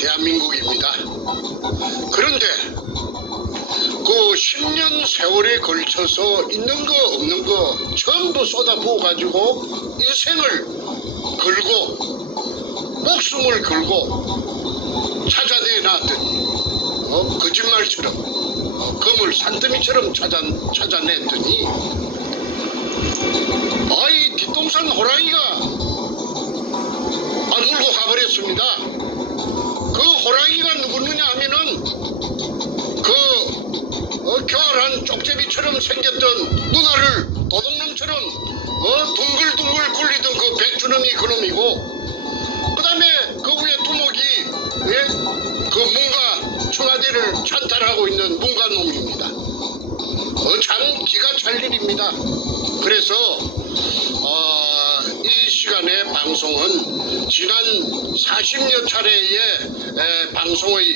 대한민국입니다. 그런데 그 10년 세월에 걸쳐서 있는 거 없는 거 전부 쏟아부어 가지고 인생을 걸고 목숨을 걸고 찾아내놨더니 거짓말처럼 검을 산더미처럼 찾아냈더니 아이 뒷동산 호랑이가 물고 가버렸습니다. 그 호랑이가 누구느냐 하면은 교활한 쪽제비처럼 생겼던 누나를 도둑놈처럼 둥글둥글 굴리던 그 백주놈이 그놈이고, 그 다음에 그 위에 두목이 그 문가 청와대를 찬탈하고 있는 문가놈입니다. 참 기가 찰 일입니다. 그래서 이 시간의 방송은 지난 40여 차례의 방송의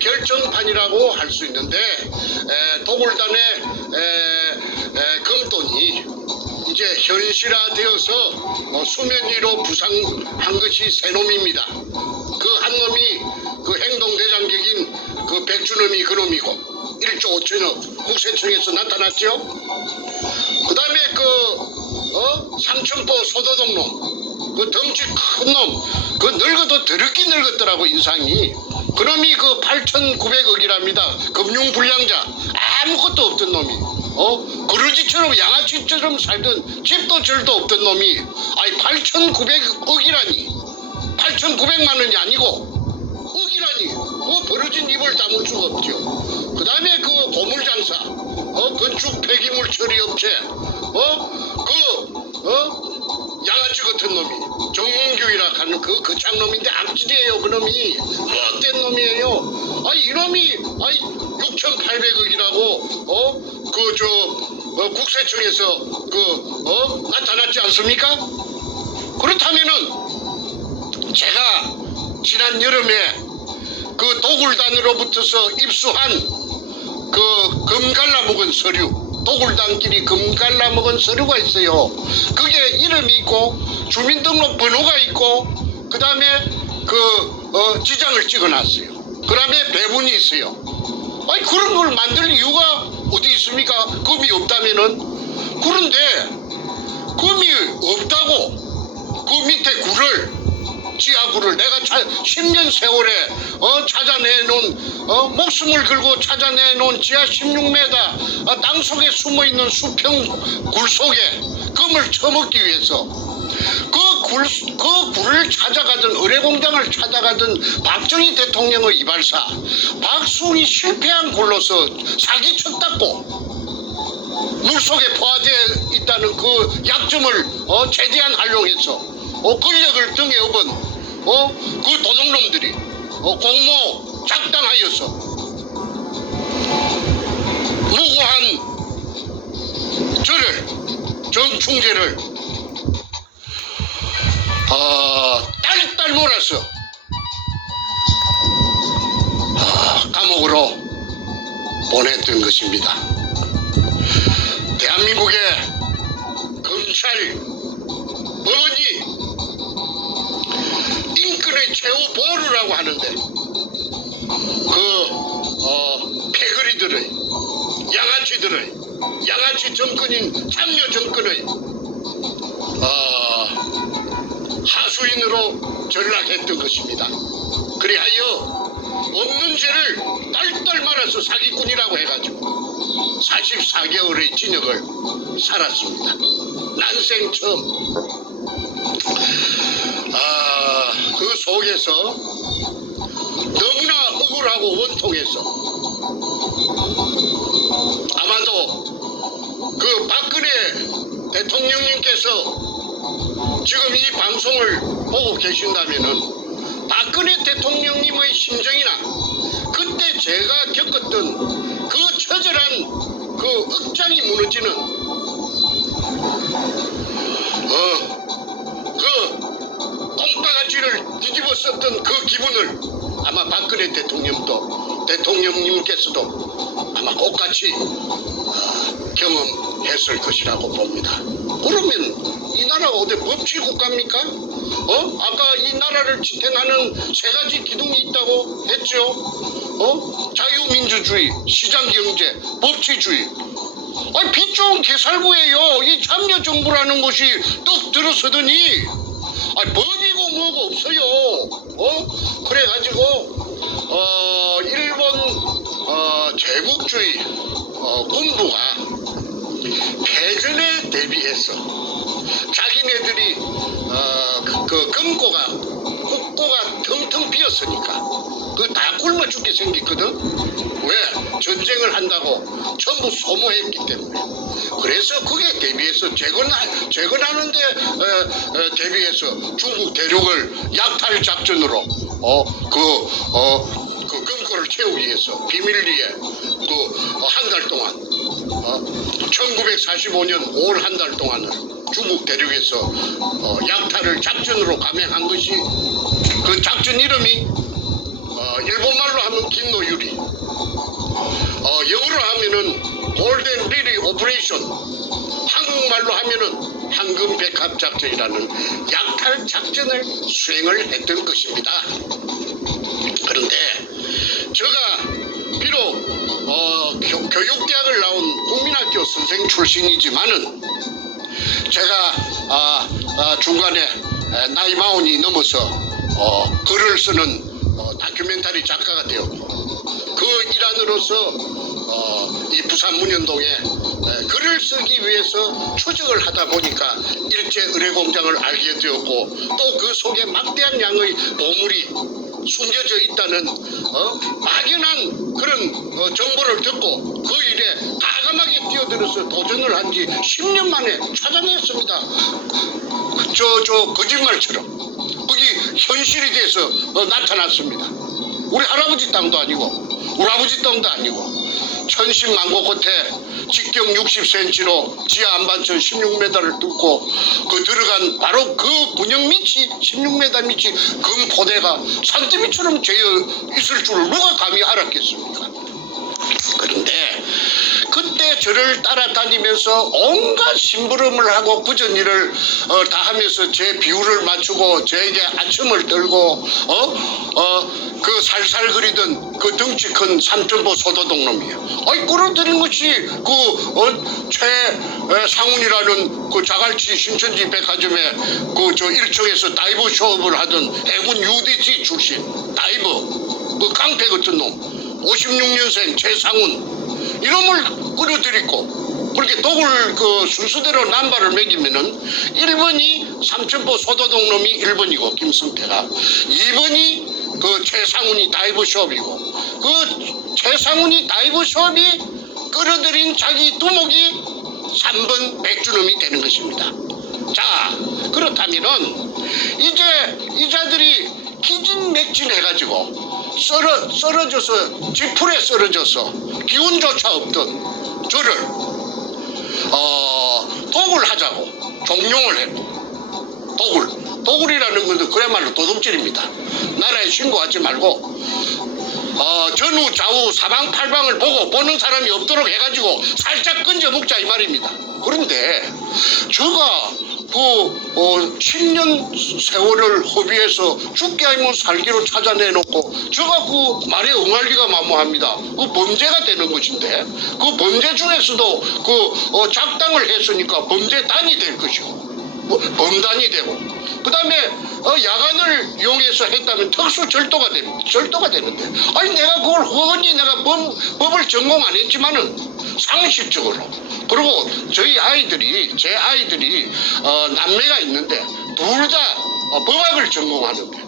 결정판이라고 할 수 있는데, 도굴단의 금돈이 이제 현실화되어서 수면 위로 부상한 것이 세 놈입니다. 그 한 놈이 그 행동대장격인 그 백주놈이 그놈이고 1조 5천억 국세청에서 나타났죠. 그 다음에 삼천포 소도둑놈, 그 덩치 큰 놈, 그 늙어도 더럽게 늙었더라고 인상이. 그놈이 그 8,900억이랍니다. 금융불량자, 아무것도 없던 놈이. 그러지처럼 양아치처럼 살던 집도 절도 없던 놈이 8,900억이라니. 8,900만 원이 아니고 억이라니. 벌어진 입을 다물 수가 없죠. 그 다음에 그 고물장사, 건축 폐기물 처리업체, 양아치 같은 놈이 정문규이라 하는 그 거창놈인데 악질이에요. 그놈이 못된 놈이에요. 이놈이 6,800억이라고 국세청에서 나타났지 않습니까? 그렇다면은 제가 지난 여름에 그 도굴단으로부터서 입수한 그 금 갈라먹은 서류, 도굴단끼리 금 갈라먹은 서류가 있어요. 그게 이름이 있고 주민등록 번호가 있고 그 다음에 지장을 찍어놨어요. 그 다음에 배분이 있어요. 그런 걸 만들 이유가 어디 있습니까? 금이 없다면은. 그런데 금이 없다고 그 밑에 지하구를 내가 10년 세월에 찾아내놓은 목숨을 걸고 찾아내놓은 지하 16m 땅속에 숨어있는 수평 굴 속에 금을 처먹기 위해서 그 굴을 찾아가던 의뢰공장을 찾아가던 박정희 대통령의 이발사 박순이 실패한 굴로서 사기쳤다고 물속에 포화되어 있다는 그 약점을 최대한 활용해서 권력을 등에 업은 그 도둑놈들이 공모 작당하여서 무고한 저를 정충재를 딸딸 몰아서 감옥으로 보냈던 것입니다. 대한민국의 검찰 법원이 인권의 최후 보루라고 하는데 패거리들의 양아치 정권인 참여 정권의 하수인으로 전락했던 것입니다. 그리하여 없는 죄를 딸딸 말아서 사기꾼이라고 해가지고 44개월의 징역을 살았습니다. 난생 처음. 그 속에서 너무나 억울하고 원통해서 아마도 그 박근혜 대통령님께서 지금 이 방송을 보고 계신다면은 박근혜 대통령님의 심정이나 그때 제가 겪었던 그 처절한 그 억장이 무너지는 똥바가지를 뒤집어 썼던 그 기분을 아마 박근혜 대통령님께서도 아마 똑같이 경험했을 것이라고 봅니다. 그러면 이 나라가 어디 법치 국가입니까? 아까 이 나라를 지탱하는 세 가지 기둥이 있다고 했죠. 자유민주주의, 시장경제, 법치주의. 아니, 빛 좋은 개살구예요. 이 참여정부라는 것이 떡 들어서더니 법이고 뭐고 없어요. 그래가지고 일본 제국주의 군부가 패전에 대비해서 자기네들이 그 금고가 국고가 텅텅 비었으니까 그 다 굶어 죽게 생겼거든. 왜? 전쟁을 한다고 전부 소모했기 때문에. 그래서 그게 대비해서 재건하는데 대비해서 중국 대륙을 약탈 작전으로 그 금고를 채우기 위해서 비밀리에 한 달 동안 1945년 5월 한 달 동안을 중국 대륙에서 약탈을 작전으로 감행한 것이 그 작전 이름이 일본말로 하면 긴노유리, 영어로 하면은 골든 리리 오퍼레이션, 한국말로 하면은 황금백합 작전이라는 약탈 작전을 수행을 했던 것입니다. 그런데 제가 비록 교육대학을 나온 국민학교 선생 출신이지만은 제가 중간에 나이 마흔이 넘어서 글을 쓰는 다큐멘터리 작가가 되었고 그 일환으로서 이 부산 문현동에 글을 쓰기 위해서 추적을 하다 보니까 일제 의뢰공장을 알게 되었고 또 그 속에 막대한 양의 보물이 숨겨져 있다는 막연한 그런 정보를 듣고 그 일에 과감하게 뛰어들어서 도전을 한 지 10년 만에 찾아냈습니다. 저 거짓말처럼 그게 현실이 돼서 나타났습니다. 우리 할아버지 땅도 아니고 우리 아버지 땅도 아니고 천신만고 끝에 직경 60cm로 지하 안반천 16m를 뚫고 그 들어간 바로 그 군영 밑이 16m 밑이 금 포대가 산더미처럼 재어 있을 줄을 누가 감히 알았겠습니까? 그런데 그때 저를 따라다니면서 온갖 심부름을 하고 굳은 일을 다 하면서 제 비율을 맞추고 저에게 아첨을 떨고 그 살살 그리던 그 덩치 큰 삼천포 소도동 놈이에요. 아이 끌어들인 것이 그 최상훈이라는 그 자갈치 신천지 백화점에 그 저 1층에서 다이버 쇼업을 하던 해군 UDT 출신 다이버 그 깡패 같은 놈 56년생 최상훈 이놈을 끌어들이고 그렇게 독을 그 순서대로 남발을 매기면은 1번이 삼천포 소도동 놈이 1번이고 김성태가 2번이 그 최상훈이 다이버숍이고 그 최상훈이 다이버숍이 끌어들인 자기 두목이 3번 백주놈이 되는 것입니다. 자 그렇다면은 이제 이 자들이 기진맥진해가지고 썰어져서 지풀에 썰어져서 기운조차 없던 저를 독을 하자고 종용을 했고 독을이라는 것은 그야말로 도둑질입니다. 나라에 신고하지 말고 전후 좌우 사방팔방을 보는 사람이 없도록 해가지고 살짝 건져 먹자 이 말입니다. 그런데 제가 그 10년 세월을 허비해서 죽게 아니면 살기로 찾아내놓고 제가 그 말에 응할 리가 만무합니다. 그 범죄가 되는 것인데 그 범죄 중에서도 그 작당을 했으니까 범죄단이 될 것이고 범단이 되고 그 다음에 야간을 이용해서 했다면 특수절도가 되는데 아니 내가 그걸 허언이 내가 법을 전공 안 했지만은 상식적으로 그리고 제 아이들이 남매가 있는데 둘 다 법학을 전공하는데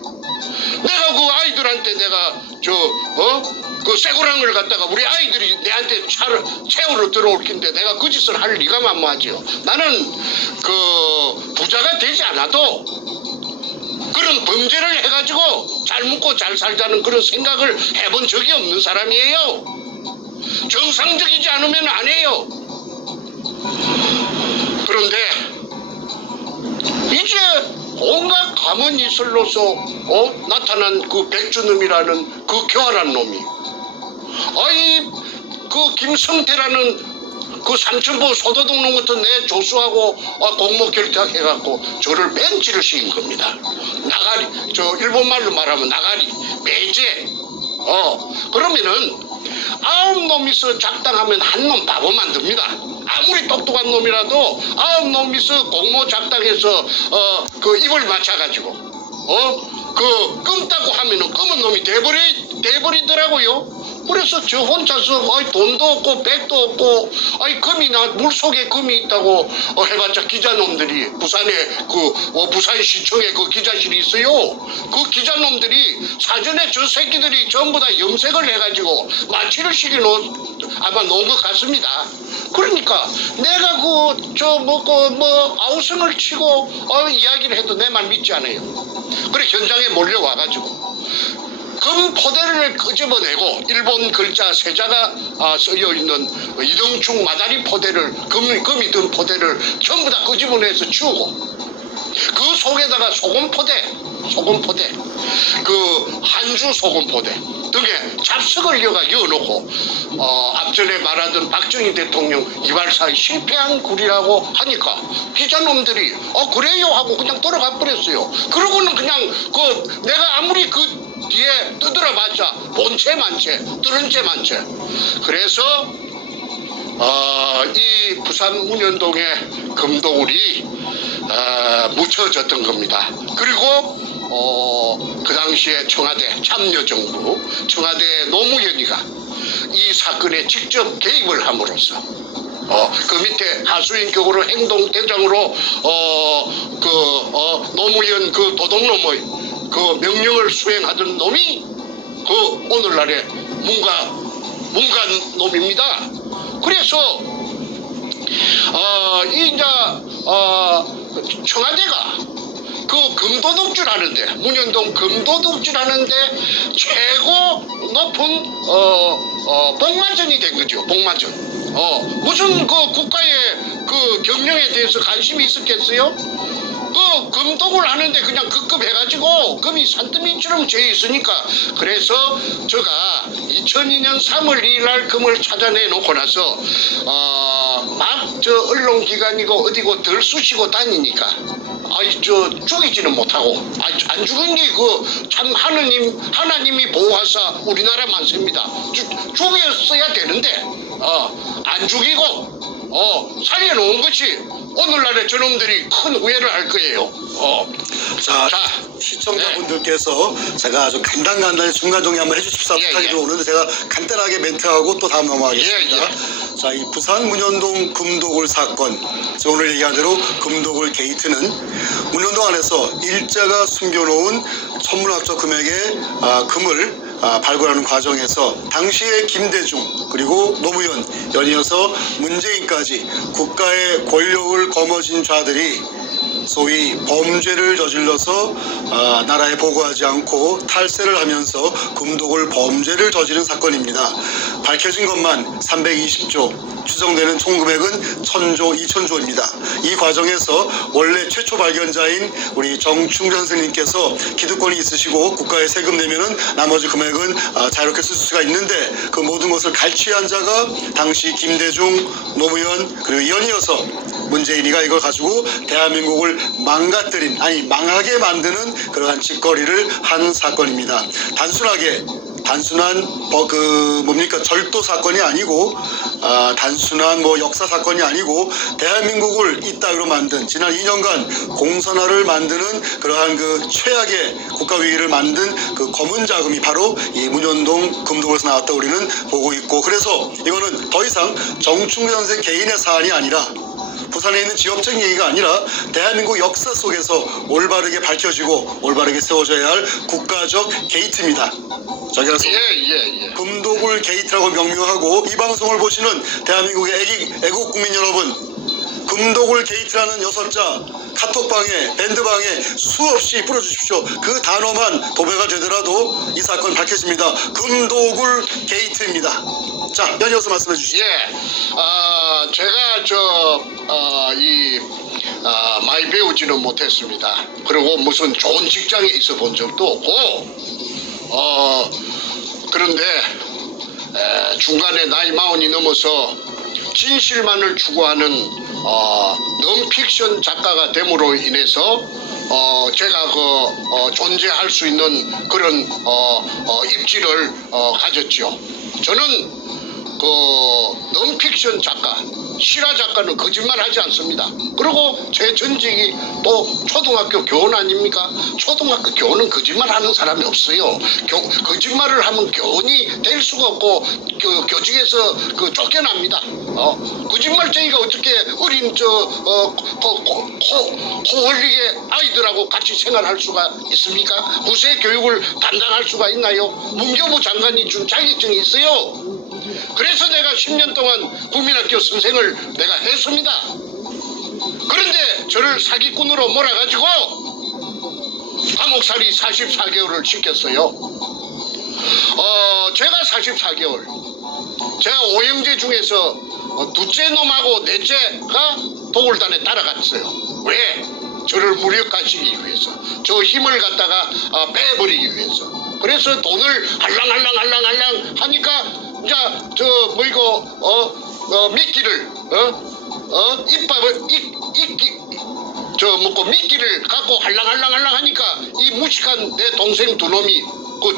내가 그 아이들한테 내가 그 쇠고랑을 갖다가 우리 아이들이 내한테 채우러 들어올 텐데 내가 그 짓을 할 리가 만무하지요. 나는 그 부자가 되지 않아도 그런 범죄를 해가지고 잘 먹고 잘 살자는 그런 생각을 해본 적이 없는 사람이에요. 정상적이지 않으면 안 해요. 그런데 이제 온갖 가문 이슬로서 나타난 그 백주놈이라는 그 교활한 놈이 아이 그 김성태라는 그 삼천포 소도동 놈부터 내 조수하고 공모 결탁해갖고 저를 벤치를 시킨 겁니다. 나가리, 저 일본말로 말하면 나가리, 매제. 그러면은 9놈이서 작당하면 한 놈 바보 만듭니다. 아무리 똑똑한 놈이라도 9놈이서 공모 작당해서 그 입을 맞춰가지고 그 끔다고 하면은 검은 놈이 돼버리더라고요. 그래서 저 혼자서 돈도 없고 백도 없고 금이나 물속에 금이 있다고 해봤자 기자놈들이 부산에 부산시청에 그 기자실이 있어요. 그 기자놈들이 사전에 저 새끼들이 전부 다 염색을 해가지고 마취를 시켜놓은 아마 놓은 것 같습니다. 그러니까 내가 아우성을 치고 이야기를 해도 내 말 믿지 않아요. 그래 현장에 몰려와가지고 금 포대를 끄집어내고 일본 글자 세자가 쓰여 있는 이등충 마다리 포대를 금이 든 포대를 전부 다 끄집어내서 치우고 그 속에다가 소금 포대 그 한주 소금 포대 등에 잡석을 여어놓고 앞전에 말하던 박정희 대통령 이발사의 실패한 굴이라고 하니까 기자놈들이 그래요 하고 그냥 돌아가 버렸어요. 그러고는 그냥 내가 아무리 뒤에 떠들어봤자 본체만체 뚫은체만체. 그래서 이 부산 문현동의 금도굴이 묻혀졌던 겁니다. 그리고 그 당시에 청와대 참여정부 청와대 노무현이가 이 사건에 직접 개입을 함으로써 그 밑에 하수인격으로 행동대장으로 노무현 그 도둑놈의 그 명령을 수행하던 놈이 오늘날의 문관 놈입니다. 그래서 청와대가 그 금도둑질 하는데 문현동 금도둑질 하는데 최고 높은 복마전이 된 거죠. 복마전. 무슨 국가의 경영에 대해서 관심이 있었겠어요? 금독을 하는데 그냥 급급해가지고 금이 산더미처럼 재 있으니까 그래서 제가 2002년 3월 2일 날 금을 찾아내 놓고 나서 막 언론기관이고 어디고 들쑤시고 다니니까 죽이지는 못하고 안 죽은 게 참 하나님이 보호하사 우리나라 만세입니다. 죽였어야 되는데 안 죽이고 살려놓은 것이 오늘날의 저놈들이 큰 후회를 할 거예요. 자, 시청자분들께서 제가 아주 간단히 중간정리 한번 해주십사 부탁이 들어오는데 제가 간단하게 멘트하고 또 다음 넘어가겠습니다. 자, 이 부산 문현동 금도굴 사건, 오늘 얘기한 대로 금도굴 게이트는 문현동 안에서 일제가 숨겨놓은 천문학적 금액의 금을 발굴하는 과정에서 당시의 김대중 그리고 노무현 연이어서 문재인까지 국가의 권력을 거머쥔 자들이 소위 범죄를 저질러서 나라에 보고하지 않고 탈세를 하면서 금독을 범죄를 저지른 사건입니다. 밝혀진 것만 320조, 추정되는 총 금액은 1000조, 2000조입니다. 이 과정에서 원래 최초 발견자인 우리 정충전 선생님께서 기득권이 있으시고 국가에 세금 내면은 나머지 금액은 자유롭게 쓸 수가 있는데 그 모든 것을 갈취한 자가 당시 김대중, 노무현 그리고 연이어서 문재인이가 이걸 가지고 대한민국을 망하게 만드는 그러한 짓거리를 한 사건입니다. 단순한 절도 사건이 아니고 단순한 역사 사건이 아니고 대한민국을 이따위로 만든 지난 2년간 공산화를 만드는 그러한 그 최악의 국가 위기를 만든 그 검은 자금이 바로 이 문현동 금도굴에서 나왔다 우리는 보고 있고, 그래서 이거는 더 이상 정충 선생 개인의 사안이 아니라 부산에 있는 지역적인 얘기가 아니라 대한민국 역사 속에서 올바르게 밝혀지고 올바르게 세워져야 할 국가적 게이트입니다. 자, 그래서 금도굴 게이트라고 명명하고 이 방송을 보시는 대한민국의 애국 국민 여러분, 금도굴 게이트라는 6자 카톡방에 밴드방에 수없이 뿌려주십시오. 그 단어만 도배가 되더라도 이 사건 밝혀집니다. 금도굴 게이트입니다. 자, 연이어서 말씀해 주시죠. 제가 많이 배우지는 못했습니다. 그리고 무슨 좋은 직장에 있어 본 적도 없고, 그런데 중간에 나이 40이 넘어서 진실만을 추구하는 넌픽션 작가가 됨으로 인해서 제가 존재할 수 있는 그런 입지를 가졌죠. 저는 넌픽션 작가, 실화 작가는 거짓말하지 않습니다. 그리고 제 전직이 또 초등학교 교원 아닙니까? 초등학교 교원은 거짓말하는 사람이 없어요. 거짓말을 하면 교원이 될 수가 없고 교직에서 쫓겨납니다. 거짓말쟁이가 어떻게 어린 코 흘리게 아이들하고 같이 생활할 수가 있습니까? 무쇠 교육을 감당할 수가 있나요? 문교부 장관이 준 자격증이 있어요. 그래서 내가 10년 동안 국민학교 선생을 내가 했습니다. 그런데 저를 사기꾼으로 몰아가지고 감옥살이 44개월을 시켰어요. 제가 44개월, 제가 오형제 중에서 둘째 놈하고 넷째가 도굴단에 따라갔어요. 왜? 저를 무력화시키기 위해서, 저 힘을 갖다가 빼버리기 위해서. 그래서 돈을 할랑할랑 하니까 이제 미끼를 이빨을 미끼를 갖고 할랑할랑 하니까 이 무식한 내 동생 두 놈이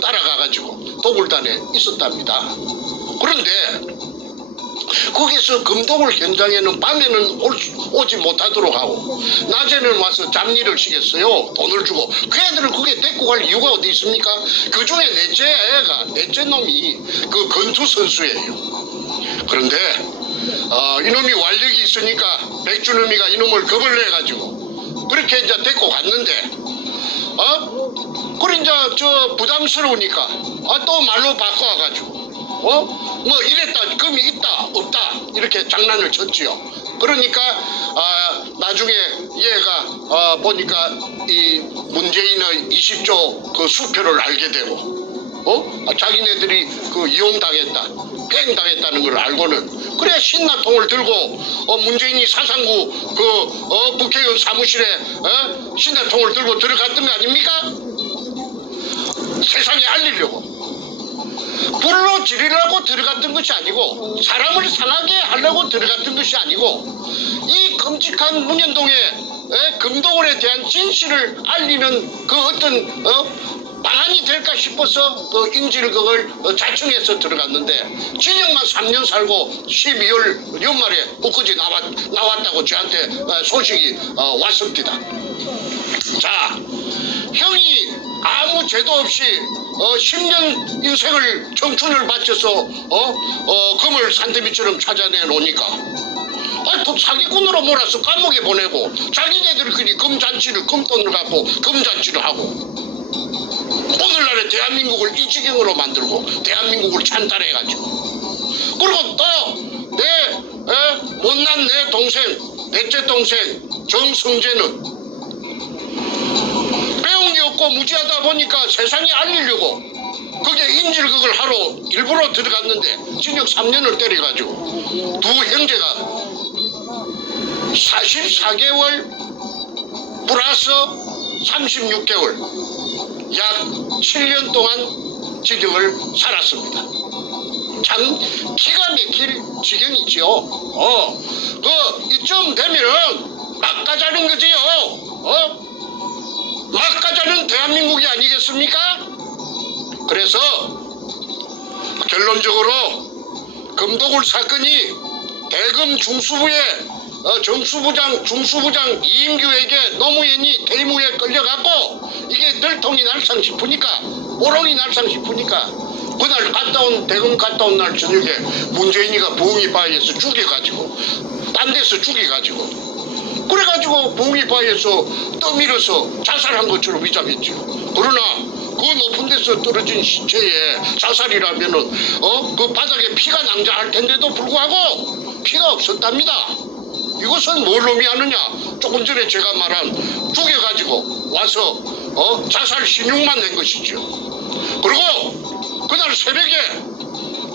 따라가가지고 도굴단에 있었답니다. 그런데 거기서 금도굴 현장에는 밤에는 오지 못하도록 하고 낮에는 와서 잡일을 시켰어요. 돈을 주고. 그 애들을 거기에 데리고 갈 이유가 어디 있습니까? 그 중에 넷째 놈이 그 건투 선수예요. 그런데 이놈이 완력이 있으니까 백준음이가 이놈을 겁을 내가지고 그렇게 이제 데리고 갔는데 그래 이제 부담스러우니까 또 말로 바꿔가지고 뭐 이랬다, 금이 있다, 없다 이렇게 장난을 쳤지요. 그러니까 나중에 얘가 보니까 이 문재인의 20조 그 수표를 알게 되고 자기네들이 이용당했다, 팽당했다는 걸 알고는 그래 신나통을 들고 문재인이 사상구 국회의원 사무실에 신나통을 들고 들어갔던 거 아닙니까? 세상에 알리려고. 불로 지르려고 들어갔던 것이 아니고 사람을 상하게 하려고 들어갔던 것이 아니고 이 끔찍한 문현동의 금도굴에 대한 진실을 알리는 그 어떤 방안이 될까 싶어서 인질을 그걸 자청해서 들어갔는데 징역만 3년 살고 12월 연말에 엊그제 나왔다고 저한테 소식이 왔습니다. 자, 형이 아무 죄도 없이 10년 인생을 청춘을 바쳐서 금을 산더미처럼 찾아내 놓으니까 또 사기꾼으로 몰아서 감옥에 보내고 자기네들끼리 금돈을 갖고 금잔치를 하고 오늘날의 대한민국을 이 지경으로 만들고 대한민국을 찬탈해가지고 그리고 또 못난 내 동생, 넷째 동생 정성재는 배운 게 없고 무지하다 보니까 세상에 알리려고 그게 인질극을 하러 일부러 들어갔는데 징역 3년을 때려가지고 두 형제가 44개월 플러스 36개월 약 7년 동안 징역을 살았습니다. 참 기가 막힐 지경이지요. 이쯤 되면은 막 가자는 거지요. 막 가자는 대한민국이 아니겠습니까? 그래서 결론적으로 금도굴 사건이 대검 중수부의 중수부장 이인규에게 노무현이 대무에 끌려가고 이게 늘통이 날상 싶으니까 오롱이 날상 싶으니까 그날 대검 갔다 온 날 저녁에 문재인이가 부흥이바위에서 죽여가지고 딴 데서 죽여가지고 그래가지고 부흥이바위에서 떠밀어서 자살한 것처럼 위장했죠. 그러나 그 높은 데서 떨어진 시체에 자살이라면은 그 바닥에 피가 낭자할 텐데도 불구하고 피가 없었답니다. 이것은 뭘 의미하느냐? 조금 전에 제가 말한 죽여가지고 와서 자살 신용만 낸 것이죠. 그리고 그날 새벽에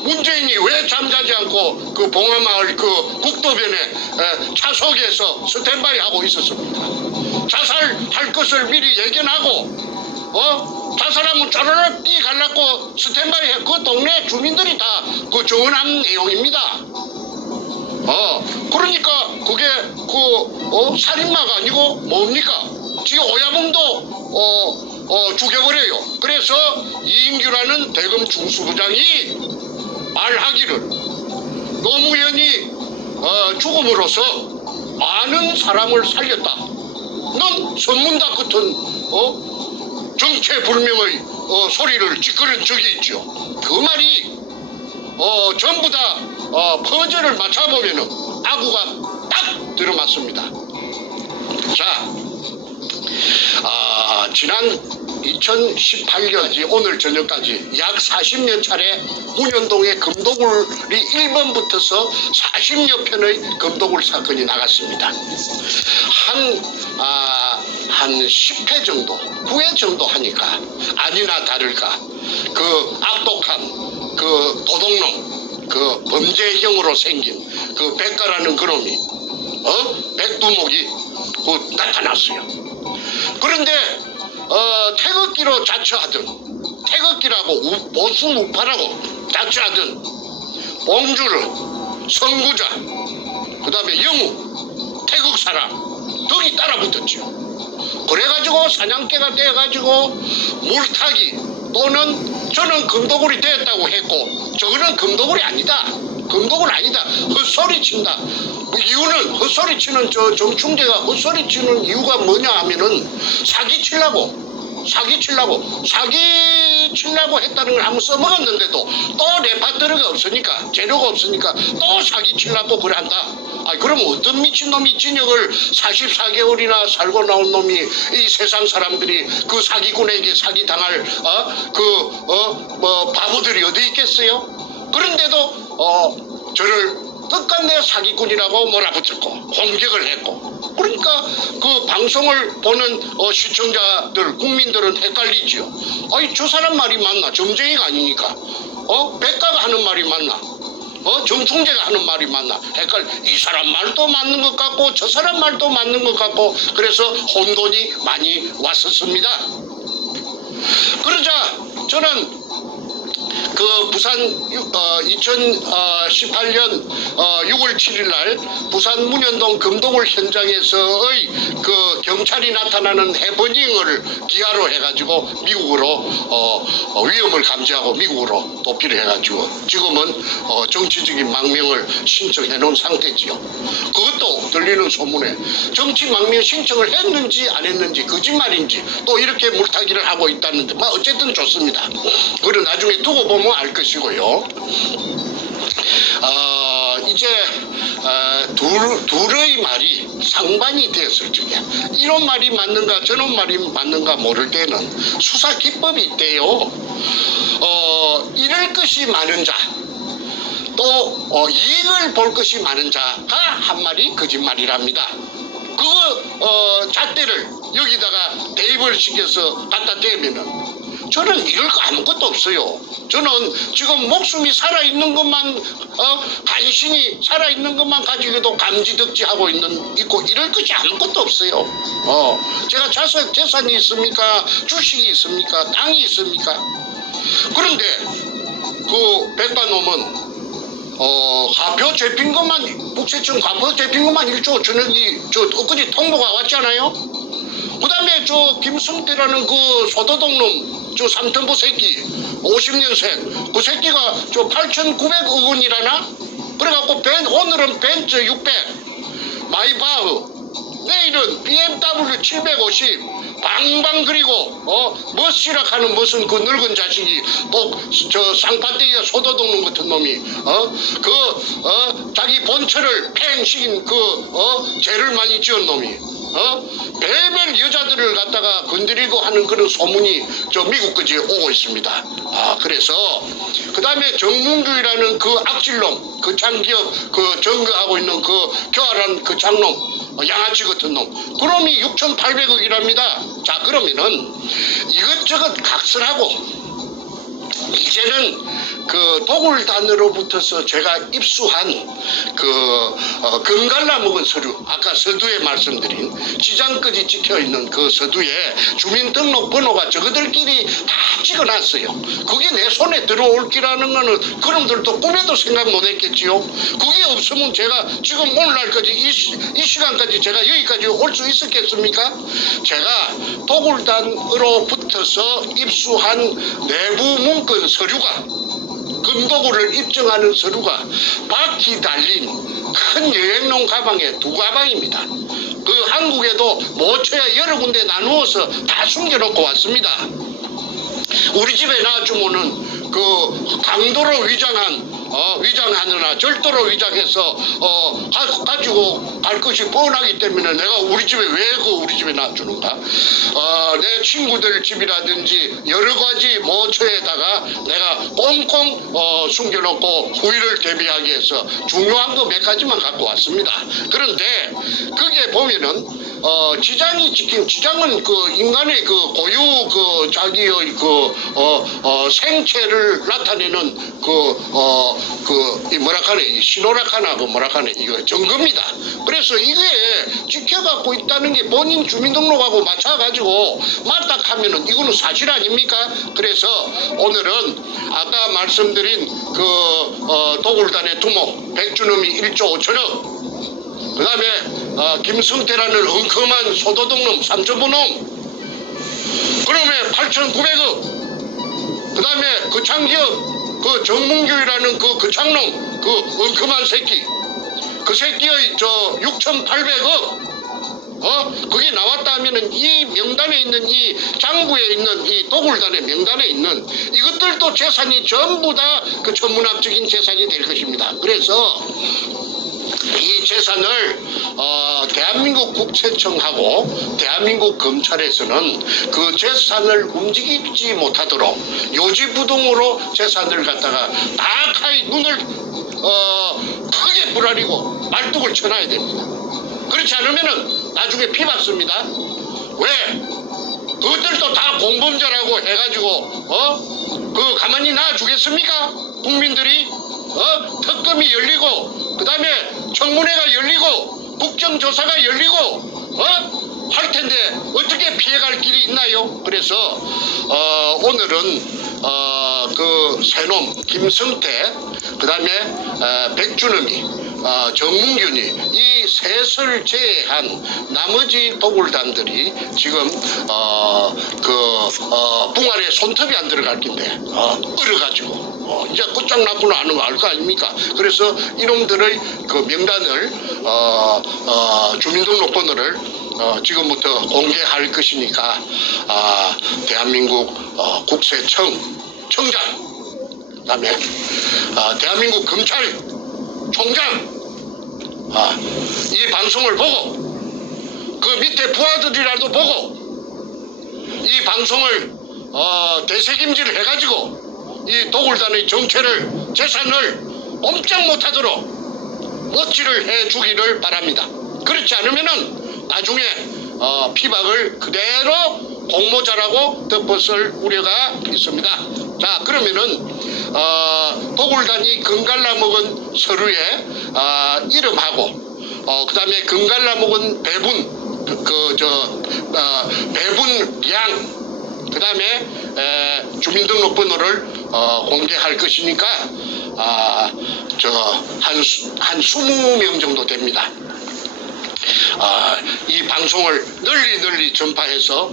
문재인이 왜 잠자지 않고 그 봉화마을 그 국도변에 차석에서 스탠바이 하고 있었습니다. 자살할 것을 미리 예견하고 자살하면 쪼르륵 뛰갈라고 스탠바이 해. 그 동네 주민들이 다 그 정언한 내용입니다. 그러니까 그게 살인마가 아니고 뭡니까? 지금 오야봉도 죽여버려요. 그래서 이인규라는 대검 중수부장이 말하기를 노무현이 죽음으로써 많은 사람을 살렸다. 넌 선문답 같은 정체불명의 소리를 찌끄른 적이 있죠. 그 말이 전부 다 퍼즐을 맞춰보면은 아구가 딱 들어맞습니다. 자, 지난 2018년 오늘 저녁까지 약 40여 차례 문현동의 금도굴이 1번 붙어서 40여 편의 금도굴 사건이 나갔습니다. 한 10회 정도, 9회 정도 하니까 아니나 다를까 그 악독한 그 도둑놈, 그 범죄형으로 생긴 그 백가라는 그놈이 백두목이 나타났어요. 그런데 태극기로 자처하던, 태극기라고 보수 우파라고 자처하던 봉주르, 선구자, 그 다음에 영우, 태극 사람 등이 따라붙었죠. 그래가지고 사냥개가 되어가지고 물타기 또는 저는 금도굴이 되었다고 했고 저거는 금도굴이 아니다. 금도굴 아니다. 헛소리 친다. 이유는 헛소리 치는 저 정충재가 헛소리 치는 이유가 뭐냐 하면은 사기 치려고 했다는 걸 한번 써먹었는데도 또 레파토리가 없으니까 재료가 없으니까 또 사기 치려고 그런다. 그럼 어떤 미친놈이 진역을 44개월이나 살고 나온 놈이 이 세상 사람들이 그 사기꾼에게 사기당할 바보들이 어디 있겠어요? 그런데도 저를 끝끝내 사기꾼이라고 몰아붙였고 공격을 했고, 그러니까 그 방송을 보는 시청자들, 국민들은 헷갈리지요. 저 사람 말이 맞나? 점쟁이가 아니니까. 백가가 하는 말이 맞나? 정충재가 하는 말이 맞나? 이 사람 말도 맞는 것 같고 저 사람 말도 맞는 것 같고, 그래서 혼돈이 많이 왔었습니다. 그러자 저는 그 부산 2018년 6월 7일 날 부산 문현동 금도굴 현장에서의 그 경찰이 나타나는 해버닝을 기하로 해가지고 미국으로 위험을 감지하고 미국으로 도피를 해가지고 지금은 정치적인 망명을 신청해 놓은 상태지요. 그것도 들리는 소문에 정치 망명 신청을 했는지 안 했는지 거짓말인지 또 이렇게 물타기를 하고 있다는데 어쨌든 좋습니다. 그걸 나중에 두고 보면 알 것이고요. 이제 둘의 말이 상반이 되었을 적에 이런 말이 맞는가 저런 말이 맞는가 모를 때는 수사 기법이 있대요. 잃을 것이 많은 자, 또 이익을 볼 것이 많은 자가 한 말이 거짓말이랍니다. 그 잣대를 여기다가 대입을 시켜서 갖다 대면은 저는 이럴 거 아무것도 없어요. 저는 지금 목숨이 살아있는 것만 간신히 살아있는 것만 가지고도 감지덕지하고 있고 이럴 것이 아무것도 없어요. 제가 재산이 있습니까? 주식이 있습니까? 땅이 있습니까? 그런데 그 백반놈은 가표 잡힌 것만, 국세청 가표 잡힌 것만 1조 전액이 엊그제 통보가 왔잖아요. 그 다음에 김성태라는 그 소도둑놈 삼천포 새끼 50년생 그 새끼가 8,900억 원이라나? 그래갖고 오늘은 벤츠 600 마이바흐, 내일은 BMW 750 방방. 그리고 머시락하는 무슨 그 늙은 자식이 또 쌍파떼기가 소도둑놈 같은 놈이 자기 본처를 팽시킨 죄를 많이 지은 놈이 별별 여자들을 갖다가 건드리고 하는 그런 소문이 미국까지 오고 있습니다. 그래서 그 다음에 정문규라는 그 악질놈, 그 장기업 점거하고 있는 그 교활한 그 장놈, 양아치 같은 놈, 그놈이 6,800억이랍니다. 자, 그러면은 이것저것 각설하고 이제는 그 도굴단으로부터서 제가 입수한 금갈라 먹은 서류, 아까 서두에 말씀드린 지장까지 찍혀 있는 그 서두에 주민등록번호가 저그들끼리 다 찍어놨어요. 그게 내 손에 들어올 기라는 거는 그놈들도 꿈에도 생각 못했겠지요. 그게 없으면 제가 지금 오늘날까지 이 시간까지 제가 여기까지 올 수 있었겠습니까? 제가 도굴단으로부터서 입수한 내부 문건 서류가, 금도구를 입증하는 서류가 바퀴 달린 큰 여행용 가방에 2가방입니다. 그 한국에도 모처에 여러 군데 나누어서 다 숨겨놓고 왔습니다. 우리 집에 놔주면은 그 강도로 위장하느나 절도로 위장해서 가지고 갈 것이 뻔하기 때문에 내가 우리 집에 왜 우리 집에 놔주는가? 내 친구들 집이라든지 여러 가지 모처에다가 내가 꽁꽁 숨겨놓고 후일을 대비하기 위해서 중요한 거 몇 가지만 갖고 왔습니다. 그런데 그게 보면은 지장이 찍힌, 지장은 그 인간의 그 고유 그 자기의 생체를 나타내는 이 신호락하나 이거 증거입니다. 그래서 이게 찍혀갖고 있다는 게 본인 주민등록하고 맞춰가지고 맞닥하면은 이거는 사실 아닙니까? 그래서 오늘은 아까 말씀드린 도굴단의 두목 백주놈이 1조 5천억, 그 다음에 김성태라는 엉큼한 소도둑놈 3천부놈, 그러면 8,900억, 그 다음에 거창기업 정문규이라는 거창놈 엉큼한 새끼, 그 새끼의 6,800억, 그게 나왔다 하면은 이 명단에 있는 이 장부에 있는 이 도굴단의 명단에 있는 이것들도 재산이 전부 다 그 천문학적인 재산이 될 것입니다. 그래서 이 재산을 대한민국 국세청하고 대한민국 검찰에서는 그 재산을 움직이지 못하도록 요지부동으로 재산을 갖다가 딱하이 눈을 크게 부라리고 말뚝을 쳐놔야 됩니다. 그렇지 않으면은 나중에 피받습니다. 왜? 그것들도 다 공범자라고 해가지고 가만히 놔주겠습니까? 국민들이 특검이 열리고 그 다음에 청문회가 열리고 국정조사가 열리고 할 텐데 어떻게 피해갈 길이 있나요? 그래서 오늘은 그 새놈 김성태, 그 다음에 백준음이, 정문균이 이 셋을 제외한 나머지 도굴단들이 지금 붕알에 손톱이 안 들어갈 긴데 얼어가지고 이제 끝장났구나 하는 거 알 거 아닙니까? 그래서 이놈들의 그 명단을 주민등록번호를 지금부터 공개할 것이니까 대한민국 국세청장, 그다음에 대한민국 검찰총장 이 방송을 보고 그 밑에 부하들이라도 보고 이 방송을 되새김질 해가지고 이 도굴단의 정체를, 재산을 꼼짝 못하도록 어찌를 해주기를 바랍니다. 그렇지 않으면은 나중에 피박을 그대로 공모자라고 덮었을 우려가 있습니다. 자, 그러면은 도굴단이 금갈라 먹은 서류에 이름하고 그 다음에 금갈라 먹은 배분 배분량, 그 다음에 주민등록번호를 공개할 것이니까 한 20명 정도 됩니다. 이 방송을 널리 전파해서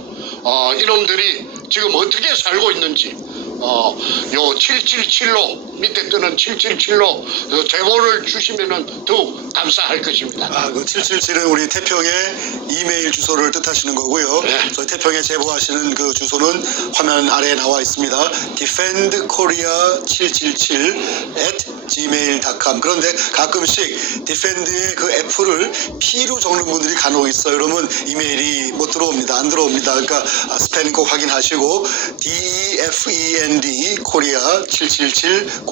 이놈들이 지금 어떻게 살고 있는지 요 777로 밑에 뜨는 777로 제보를 주시면은 더욱 감사할 것입니다. 그 777은 우리 태평의 이메일 주소를 뜻하시는 거고요. 네. 저희 태평에 제보하시는 그 주소는 화면 아래에 나와 있습니다. defendkorea777@gmail.com. 그런데 가끔씩 defend의 그 F를 P로 적는 분들이 간혹 있어요. 그러면 이메일이 못 들어옵니다. 안 들어옵니다. 그러니까 스펠링 꼭 확인하시고 defend korea777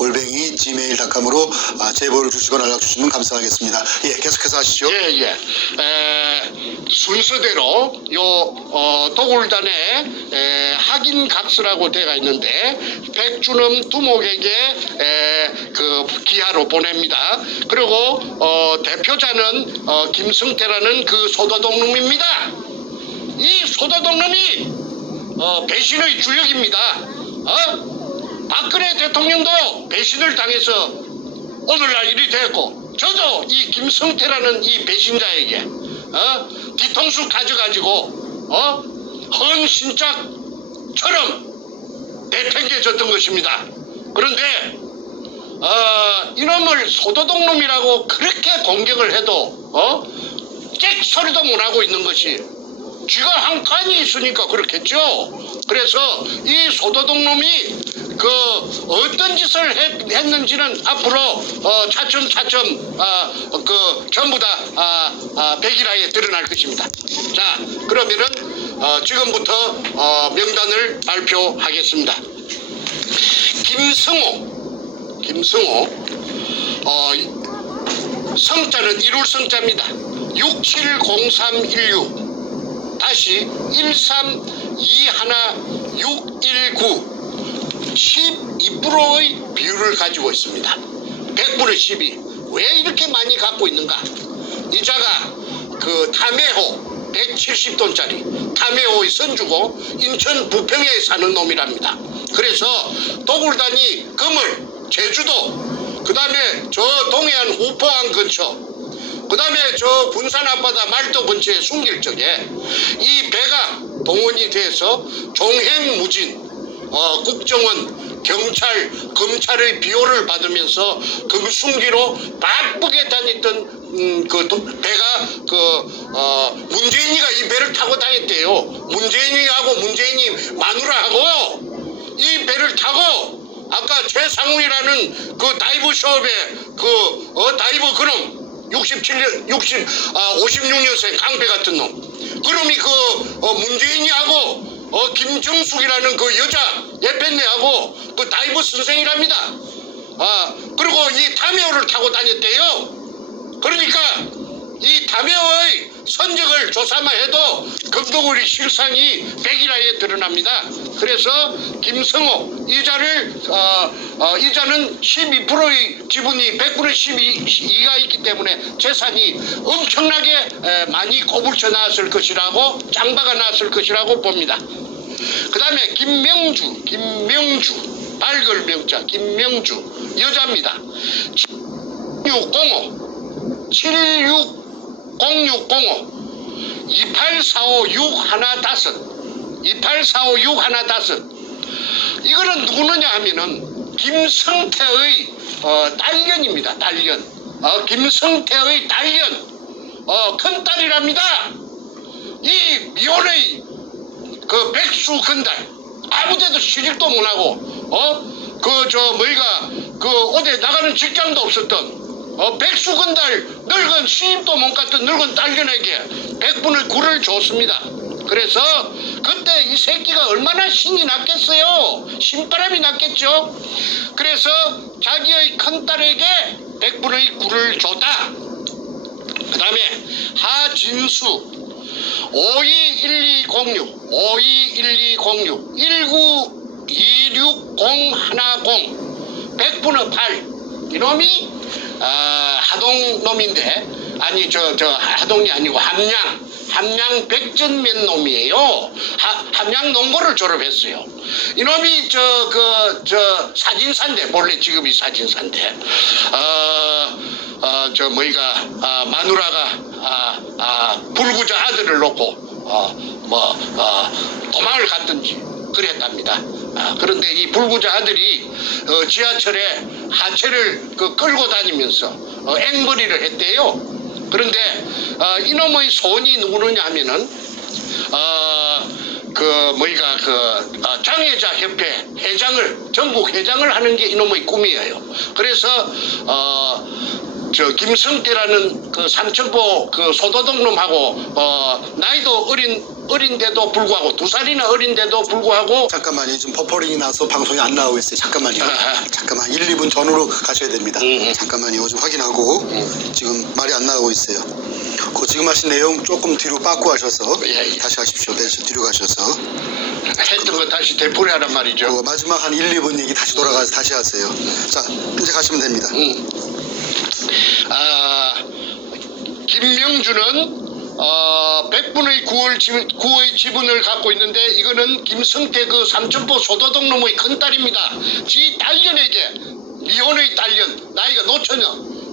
gmail.com으로 제보를 주시거나 연락 주시면 감사하겠습니다. 예, 계속해서 하시죠. 예. 순서대로 도굴단에 학인각서라고 되어 있는데 백주놈 두목에게 그 기하로 보냅니다. 그리고 대표자는 김성태라는 그 소도독놈입니다. 이 소도독놈이 배신의 주역입니다. 박근혜 대통령도 배신을 당해서 오늘날 일이 됐고, 저도 이 김성태라는 이 배신자에게 뒤통수 가져가지고 헌신짝처럼 내팽개졌던 것입니다. 그런데 이놈을 소도독놈이라고 그렇게 공격을 해도 짹 소리도 못하고 있는 것이 쥐가 한 칸이 있으니까 그렇겠죠. 그래서 이 소도독놈이 그 어떤 짓을 했는지는 앞으로 차츰 그 전부 다 백일하에 드러날 것입니다. 자, 그러면은 지금부터 명단을 발표하겠습니다. 김승호 성자는 이룰 성자입니다. 670316 다시 1321619 12%의 비율을 가지고 있습니다. 100분의 12. 왜 이렇게 많이 갖고 있는가? 이자가 그 탐해호 170돈짜리 탐해호의 선주고 인천 부평에 사는 놈이랍니다. 그래서 도굴단이 금을 제주도, 그 다음에 저 동해안 후포항 근처, 그 다음에 저 군산 앞바다 말도 근처에 숨길 적에 이 배가 동원이 돼서 종횡무진 국정원, 경찰, 검찰의 비호를 받으면서 금숭기로 바쁘게 다녔던 그 배가 문재인이가 이 배를 타고 다녔대요. 문재인이 마누라하고 이 배를 타고 아까 최상훈이라는 그 다이브 숍에 다이브 그놈 56년생 강배 같은 놈. 그놈이 문재인이하고 김정숙이라는 그 여자 예편네하고 그 다이브 선생이랍니다. 그리고 이 탐해호를 타고 다녔대요. 그러니까 이 탐해호의 선적을 조사만 해도 금도구리 실상이 백일하에 드러납니다. 그래서 김성호 이자는 12%의 지분이 100분의 12가 있기 때문에 재산이 엄청나게 많이 고불쳐 나왔을 것이라고, 짱박아 나왔을 것이라고 봅니다. 그 다음에 김명주 밝을 명자 김명주 여자입니다. 7605 2845615 이거는 누구느냐 하면은 김성태의 딸년입니다. 딸년. 김성태의 딸년 큰딸이랍니다. 이 미혼의 그 백수 건달 아무데도 시집도 못하고 어디 나가는 직장도 없었던 백수 건달 늙은 시집도 못 갔던 늙은 딸년에게 100분의 9를 줬습니다. 그래서 그때 이 새끼가 얼마나 신이 났겠어요. 신바람이 났겠죠. 그래서 자기의 큰딸에게 100분의 9를 줬다. 그 다음에 하진수 521206 1926010 100분의 8 이놈이 하동 놈인데, 아니 저 하동이 아니고 함양 백전면 놈이에요. 함양 농고를 졸업했어요. 이놈이 저 사진사인데, 본래 직업이 사진사인데 마누라가 불구자 아들을 놓고 도망을 갔든지 그랬답니다. 그런데 이 불구자 아들이 지하철에 하체를 끌고 다니면서 앵벌이를 했대요. 그런데 이놈의 손이 누구느냐 하면은 장애자 협회 회장을, 전국 회장을 하는 게 이놈의 꿈이에요. 그래서 저 김성태라는 그 삼천포 그 소도둑놈하고 나이도 어린데도 불구하고 2살이나 어린데도 불구하고 잠깐만요. 지금 버퍼링이 나서 방송이 안 나오고 있어요. 잠깐만요. 잠깐만 1, 2분 전으로 가셔야 됩니다. 잠깐만요. 좀 확인하고 지금 말이 안 나오고 있어요. 그 지금 하신 내용 조금 뒤로 빠꾸 하셔서 예. 다시 하십시오. 네, 뒤로 가셔서 했던 거 다시 되풀이하란 말이죠. 그 마지막 한 1, 2분 얘기 다시 돌아가서 다시 하세요. 자, 이제 가시면 됩니다. 김명주는 100분의 9의 지분을 갖고 있는데 이거는 김성태 그 삼천포 소도둑 놈의 큰딸입니다. 지 딸년에게 미혼의 딸년 나이가 노처녀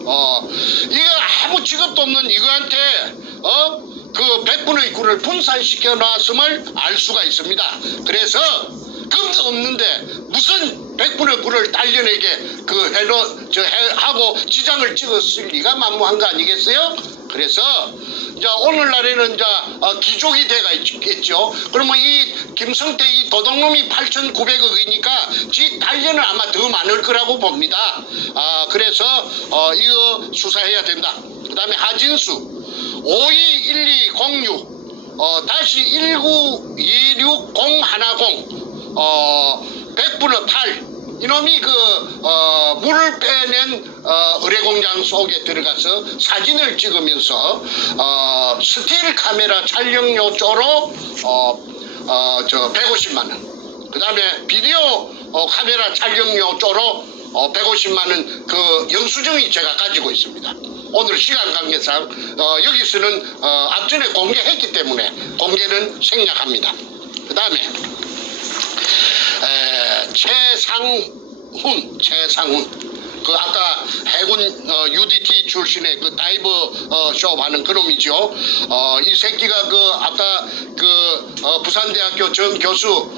이거 아무 직업도 없는 이거한테 그 100분의 9를 분산시켜 놨음을 알 수가 있습니다. 그래서 금도 없는데 무슨 100분의 9를 딸년에게 하고 지장을 찍었을 리가 만무한 거 아니겠어요? 그래서 이제 오늘날에는 이제 기족이 돼가 있겠죠. 그러면 이 김성태 이 도둑놈이 8,900억이니까 지 딸년은 아마 더 많을 거라고 봅니다. 그래서 이거 수사해야 된다. 그 다음에 하진수 521206 다시 1926010 100분의 8 이놈이 물을 빼낸 의뢰공장 속에 들어가서 사진을 찍으면서 스틸 카메라 촬영료 쪼로 150만원 그 다음에 비디오 카메라 촬영료 쪼로 150만원 그 영수증이 제가 가지고 있습니다. 오늘 시간 관계상 여기서는 앞전에 공개했기 때문에 공개는 생략합니다. 그 다음에 최상훈 그 아까 해군 UDT 출신의 그 다이버 쇼 하는 그놈이죠. 이 새끼가 그 아까 그 부산대학교 전 교수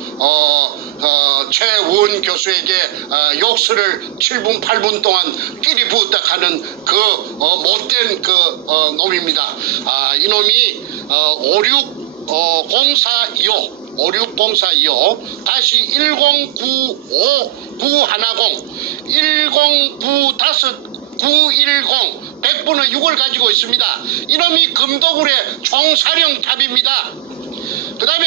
최우원 교수에게 욕설을 7분 8분 동안 끼리 부었다 하는 그 못된 그 놈입니다. 이놈이 560425 다시 1095910 1095910 100분의 6을 가지고 있습니다. 이놈이 금도굴의 총사령탑입니다. 그 다음에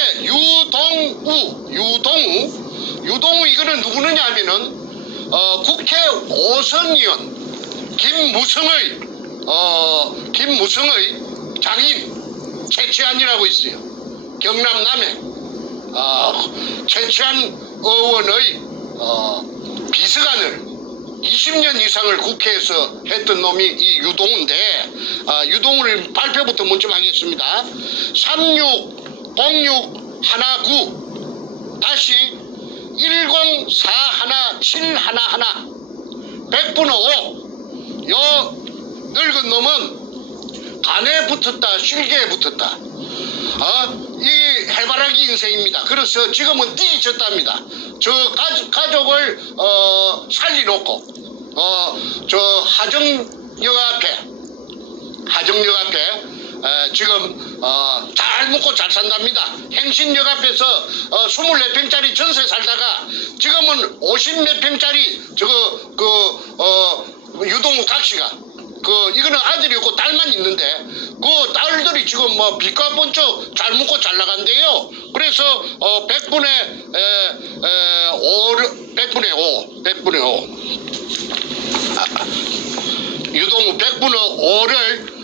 유동우 이거는 누구느냐 하면은 국회 5선 의원 김무성의 장인 최치한이라고 있어요. 경남 남해 최치한 의원의 비서관을 20년 이상을 국회에서 했던 놈이 이 유동우인데 유동우를 발표부터 먼저 하겠습니다. 360619 다시 1041711 100분의 5 요 늙은 놈은 간에 붙었다 실개에 붙었다. 이 해바라기 인생입니다. 그래서 지금은 뒤졌답니다. 저 가족을 살리놓고 저 하정역 앞에 지금 잘 먹고 잘 산답니다. 행신역 앞에서 24평짜리 전세 살다가 지금은 50몇 평짜리 유동우 각시가 이거는 아들이 없고 딸만 있는데 그 딸들이 지금 뭐 빚과 번쩍 잘 먹고 잘 나간대요. 그래서 100분의 5 유동우 100분의 5를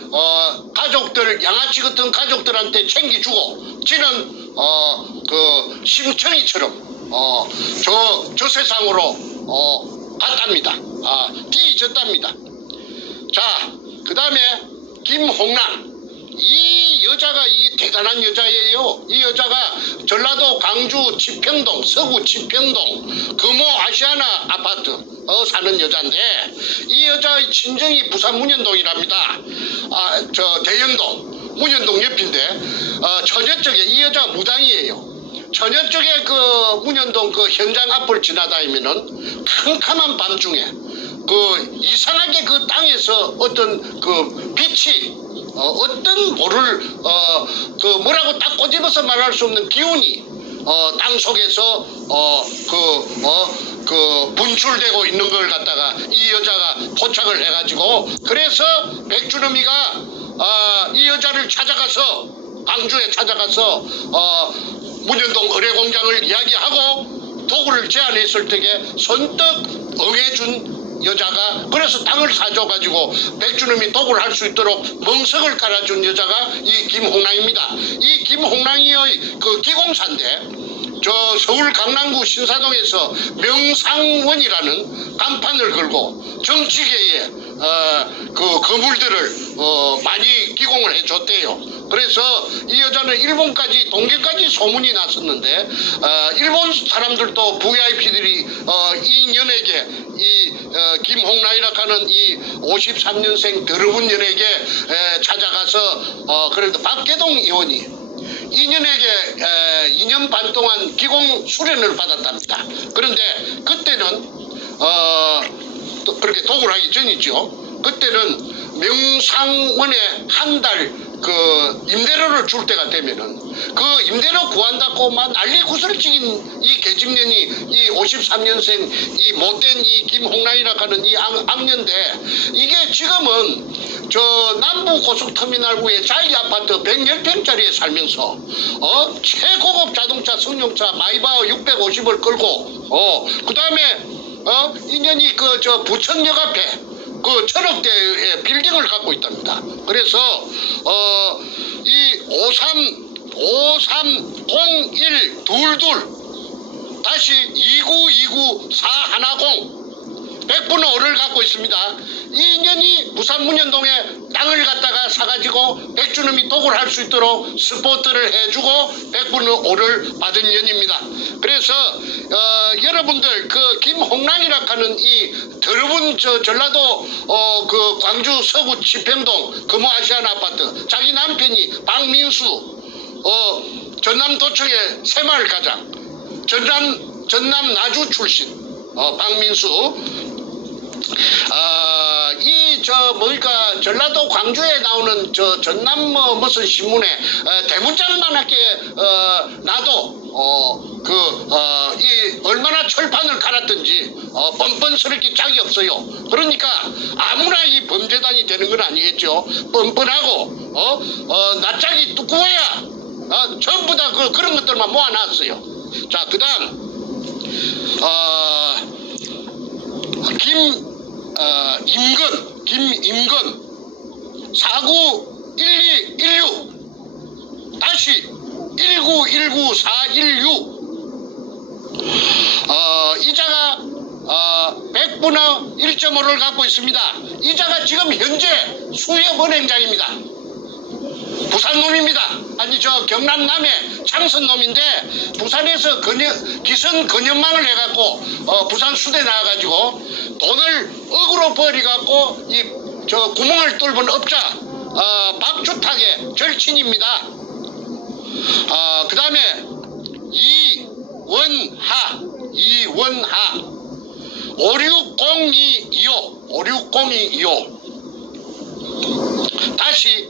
가족들 양아치 같은 가족들한테 챙겨주고 지는 심청이처럼 저 세상으로 갔답니다. 뒤졌답니다. 자, 그 다음에 김홍란 이 여자가 이게 대단한 여자예요. 이 여자가 전라도 광주 지평동 서구 지평동 금호 아시아나 아파트 사는 여자인데 이 여자의 친정이 부산 문현동이랍니다. 저 대영동 문현동 옆인데 처녀 쪽에 이 여자가 무당이에요. 처녀 쪽에 그 문현동 그 현장 앞을 지나다니면은 캄캄한 밤중에 이상하게 그 땅에서 어떤 그 빛이 어떤 뭐라고 딱 꼬집어서 말할 수 없는 기운이 땅 속에서 그 분출되고 있는 걸 갖다가 이 여자가 포착을 해가지고 그래서 백주놈이가 이 여자를 찾아가서 광주에 찾아가서 문현동 의뢰공장을 이야기하고 도구를 제안했을 때에 선뜻 응해준 여자가 그래서 땅을 사줘가지고 백주놈이 도구를 할 수 있도록 멍석을 깔아준 여자가 이 김홍랑입니다. 이 김홍랑이의 그 기공사인데 저 서울 강남구 신사동에서 명상원이라는 간판을 걸고 정치계에 그 거물들을 많이 기공을 해줬대요. 그래서 이 여자는 일본까지 동계까지 소문이 났었는데 일본 사람들도 VIP들이 이 년에게 이 김홍라이라 하는 이 53년생 더러운 년에게 찾아가서 그래도 박계동 의원이 2년 반 동안 기공 수련을 받았답니다. 그런데 그때는 또 그렇게 도구를 하기 전이죠. 그때는 명상원에 한 달 그 임대료를 줄 때가 되면은 그 임대료 구한다고만 난리 구슬치긴 이 계집년이 이 53년생 이 못된 이 김홍란이라 하는 이 악년데 이게 지금은 저 남부 고속터미널구의 자이 아파트 110평짜리에 살면서 최고급 자동차 승용차 마이바흐 650을 끌고 그 다음에 인연이 그 저 부천역 앞에 그 1000억대의 빌딩을 갖고 있답니다. 그래서 이 5301 22 다시 2929 410 100분의 5를 갖고 있습니다. 이 년이 부산 문현동에 땅을 갖다가 사가지고 백주놈이 도구를 할 수 있도록 스포트를 해주고 100분의 5를 받은 년입니다. 그래서 여러분들 그 김홍랑이라 하는 이 더러운 저 전라도 그 광주 서구 치평동 금호아시안 아파트 자기 남편이 박민수 전남도청의 새마을 가장 전남 나주 출신 박민수 뭐니까 전라도 광주에 나오는 저 전남 무슨 신문에 대문짝만하게 나도 이 얼마나 철판을 갈았든지 뻔뻔스럽게 짝이 없어요. 그러니까 아무나 이 범죄단이 되는 건 아니겠죠. 뻔뻔하고 낯짝이 두꺼워야 전부 다 그런 것들만 모아놨어요. 자, 그다음 김임건 491216 다시 1919416 이자가 100분의 1.5를 갖고 있습니다. 이자가 지금 현재 수협은행장입니다. 부산 놈입니다. 아니 저 경남 남해 창선 놈인데 부산에서 기선 근연망을 해갖고 부산 수대 나와가지고 돈을 억으로 버리갖고 이 저 구멍을 뚫은 업자 박주탁의 절친입니다. 그 다음에 이원하 560225 다시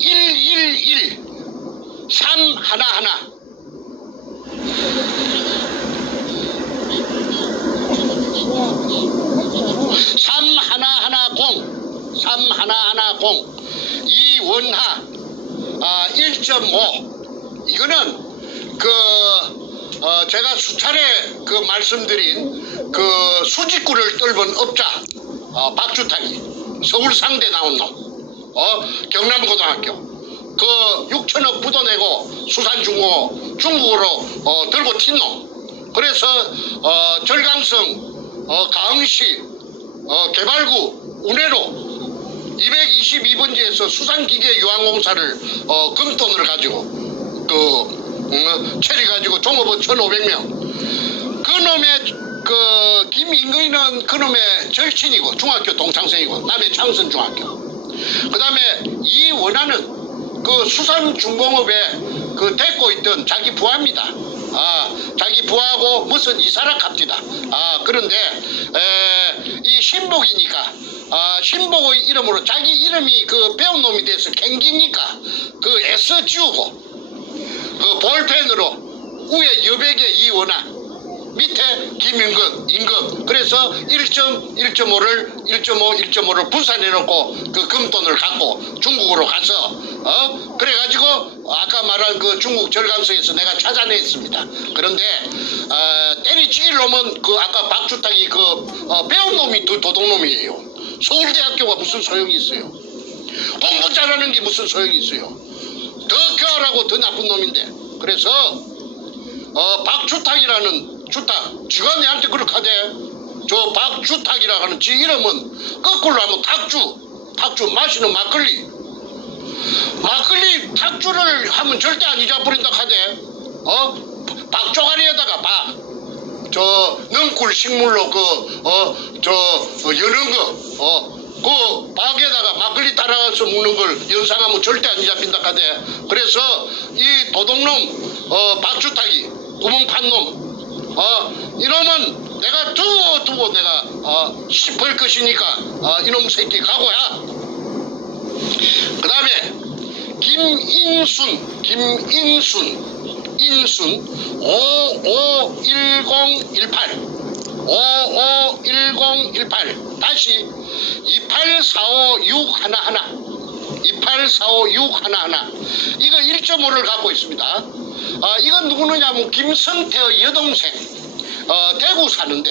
111 311 3110 이원하 1.5 이거는 제가 수차례 말씀드린 수직구를 뚫은 업자 박주탁이 서울 상대 나온 놈 경남고등학교 6천억 부도 내고 수산중공업 중국으로 들고 튄 놈. 그래서 절강성 가흥시 개발구 운해로 222번지에서 수산기계유한공사를 금돈을 가지고 체리 가지고 종업원 1,500명. 그놈의 김인근이는 그놈의 절친이고 중학교 동창생이고 남해 창선중학교. 그 다음에 이원하는 수산중공업에 데리고 있던 자기 부하입니다. 자기 부하고 무슨 이사락합니다. 그런데 이 신복이니까 신복의 이름으로 자기 이름이 배운 놈이 돼서 캥기니까 S 지우고 볼펜으로 위에 여백에 이원하 밑에 김임금, 임금. 그래서 1.5를 분산해놓고 그 금돈을 갖고 중국으로 가서 그래가지고 아까 말한 그 중국 절강성에서 내가 찾아냈습니다. 그런데 때리치길 놈은 그 아까 박주탁이 배운 놈이 도둑놈이에요. 서울대학교가 무슨 소용이 있어요? 공부 잘하는 게 무슨 소용이 있어요? 더 교활하고 더 나쁜 놈인데. 그래서 박주탁이라는 주탁, 지가 내한테 그렇게 하대. 저 박주탁이라 하는 지 이름은 거꾸로 하면 탁주 마시는 막걸리 탁주를 하면 절대 안 잊어버린다 하대. 박조가리에다가 저 능굴 식물로 여는 그 박에다가 막걸리 따라서 먹는 걸 연상하면 절대 안 잊어빈다 하대. 그래서 이 도둑놈 박주탁이 구멍판 놈 이놈은 내가 두고 내가 씹을 것이니까 이놈 새끼 각오야. 그 다음에 인순 551018 다시 2845611 이거 1.5를 갖고 있습니다. 이건 누구느냐면 김성태의 여동생 대구 사는데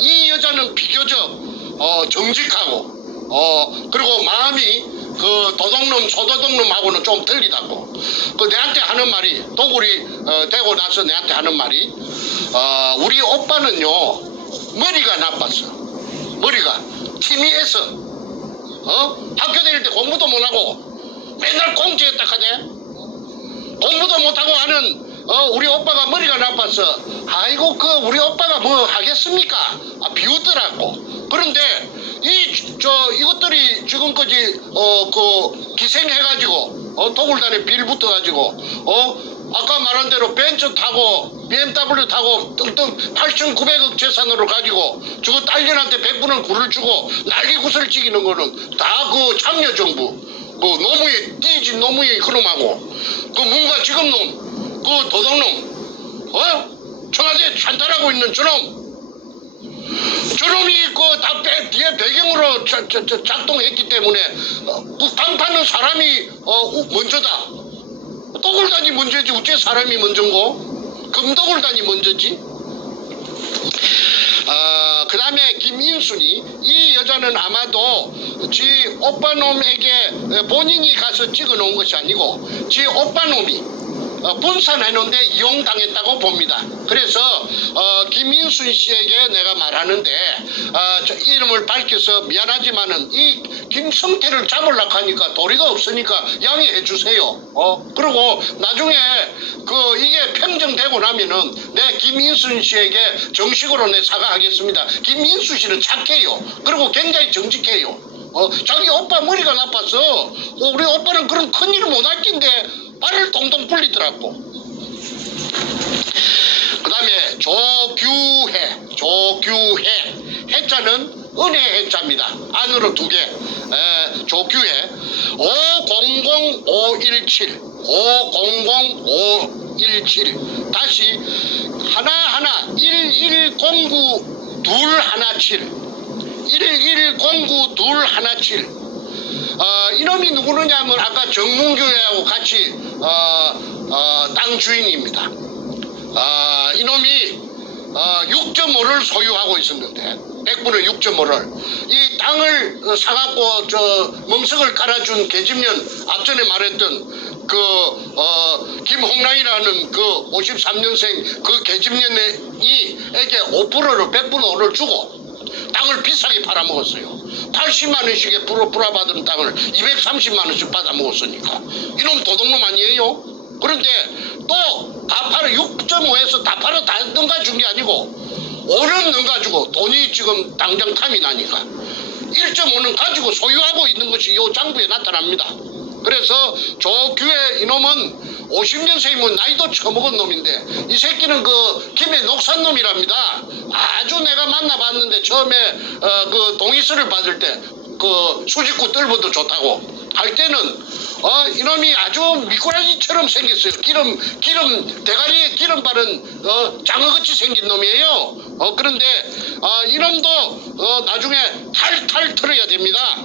이 여자는 비교적 정직하고 그리고 마음이 그 도둑놈 소도둑놈하고는 좀 틀리다고. 그 내한테 하는 말이 도굴이 되고 나서 내한테 하는 말이 우리 오빠는요 머리가 나빴어. 머리가 TV에서 학교 다닐 때 공부도 못하고 맨날 공지했다 하대. 공부도 못하고 하는 우리 오빠가 머리가 나빠서 아이고 우리 오빠가 뭐 하겠습니까? 비웃더라고. 그런데 이것들이 지금까지 기생해가지고 도굴단에 빌 붙어가지고 아까 말한 대로 벤츠 타고 BMW 타고 뚱뚱 8,900억 재산으로 가지고 저거 딸년한테 100분은 굴을 주고 날개 구슬 찍이는 거는 다 그 참여정부 노무현 띠집 노무현 그놈하고 뭔가 지금 놈 도둑놈 청와대 찬탈하고 있는 저놈이 다 뒤에 배경으로 작동했기 때문에 단판은 사람이 먼저다. 도굴단이 먼저지 어째 사람이 먼저인고? 금도굴단이 먼저지? 그 다음에 김인순이 이 여자는 아마도 지 오빠놈에게 본인이 가서 찍어 놓은 것이 아니고 지 오빠놈이 분산해놓은데 이용당했다고 봅니다. 그래서 김인순 씨에게 내가 말하는데 이름을 밝혀서 미안하지만은 이 김성태를 잡으려고 하니까 도리가 없으니까 양해해 주세요. 그리고 나중에 이게 평정되고 나면은 내 김인순 씨에게 정식으로 내 사과하겠습니다. 김인순 씨는 착해요. 그리고 굉장히 정직해요. 자기 오빠 머리가 나빠서 우리 오빠는 그런 큰일을 못할 낀데 발을 동동 불리더라고. 그 다음에 조규해 해자는 은혜 해자입니다. 안으로 2개. 조규해 500517 다시 하나하나 1109 217 이놈이 누구느냐 하면 아까 정문교회하고 같이 땅 주인입니다. 이놈이 6.5를 소유하고 있었는데 100분의 6.5를 이 땅을 사갖고 멍석을 깔아준 계집년 앞전에 말했던 김홍랑이라는 53년생 그 계집년에게 5%를 100분의 5를 주고 땅을 비싸게 팔아먹었어요. 80만 원씩에 불어받은 땅을 230만 원씩 받아먹었으니까 이놈 도둑놈 아니에요? 그런데 또 다 팔아 6.5에서 다 팔아 다 넘가준 게 아니고 5는 넘가주고 돈이 지금 당장 탐이 나니까 1.5는 가지고 소유하고 있는 것이 이 장부에 나타납니다. 그래서 조규의 이놈은 50년생이면 나이도 처먹은 놈인데 이 새끼는 김해 녹산 놈이랍니다. 아주 내가 만나봤는데 처음에 동의서를 받을 때 수직구 뜰보도 좋다고 할 때는 이놈이 아주 미꾸라지처럼 생겼어요. 기름 대가리에 기름 바른 장어같이 생긴 놈이에요. 그런데 이놈도 나중에 탈탈 털어야 됩니다.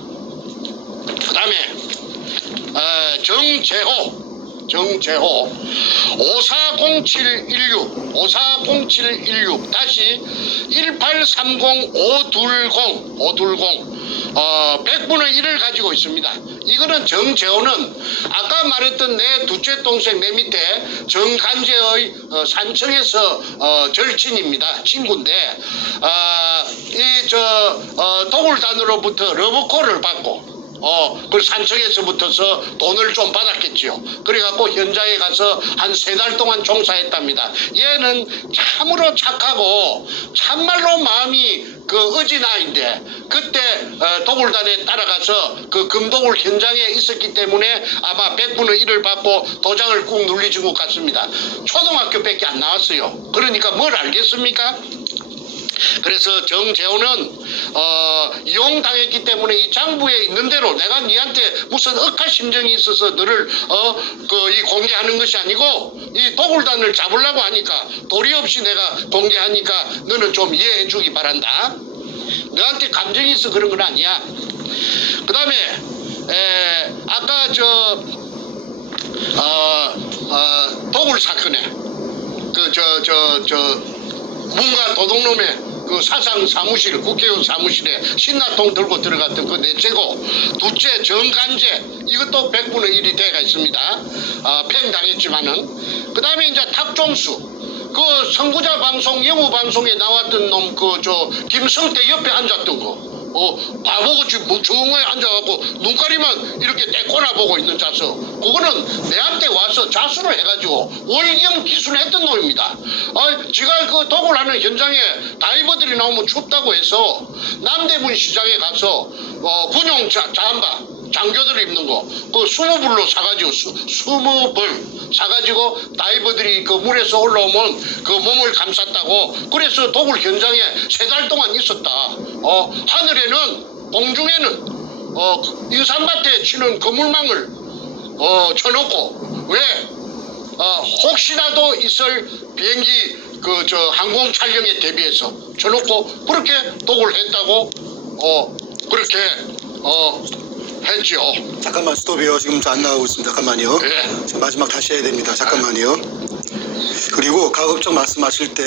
그 다음에 정재호 540716 다시 1830520 100분의 1을 가지고 있습니다. 이거는 정재호는 아까 말했던 내 둘째 동생 내 밑에 정간재의 산청에서 절친입니다. 친구인데 도굴단으로부터 러브콜을 받고 그 산청에서부터서 돈을 좀 받았겠지요. 그래갖고 현장에 가서 한 3달 동안 종사했답니다. 얘는 참으로 착하고 참말로 마음이 어진아인데 그때 도굴단에 따라가서 그 금도굴 현장에 있었기 때문에 아마 100분의 1을 받고 도장을 꾹 눌리준 것 같습니다. 초등학교밖에 안 나왔어요. 그러니까 뭘 알겠습니까? 그래서 정재호는 이용당했기 때문에 이 장부에 있는 대로 내가 니한테 무슨 억할 심정이 있어서 너를 이 공개하는 것이 아니고 이 도굴단을 잡으려고 하니까 도리 없이 내가 공개하니까 너는 좀 이해해 주기 바란다. 너한테 감정이 있어 그런 건 아니야. 그 다음에 아까 도굴 사건에 문가 도둑놈의 그 사상 사무실, 국회의원 사무실에 신나통 들고 들어갔던 그 넷째고, 둘째 정간재, 이것도 100분의 1이 돼가 있습니다. 팽당했지만은. 그 다음에 이제 탁종수, 그 선구자 방송, 영우 방송에 나왔던 놈, 김성태 옆에 앉았던 거. 바보같이 멍청하게 앉아갖고 눈가리만 이렇게 떼꼬나 보고 있는 자수, 그거는 내한테 와서 자수를 해가지고 월경 기술했던 놈입니다. 지가 그 도굴하는 현장에 다이버들이 나오면 춥다고 해서 남대문 시장에 가서 군용 잠바 장교들 입는 거 그 20불로 사가지고 20불 사가지고 다이버들이 그 물에서 올라오면 그 몸을 감쌌다고. 그래서 도굴 현장에 3달 동안 있었다. 하늘에는 공중에는 인삼밭에 치는 그물망을 쳐놓고, 왜 혹시라도 있을 비행기 항공 촬영에 대비해서 쳐놓고 그렇게 도굴했다고 그렇게 했죠. 잠깐만 스톱이요. 지금 안 나가고 있습니다. 잠깐만요. 네. 자, 마지막 다시 해야 됩니다. 잠깐만요. 그리고 가급적 말씀하실 때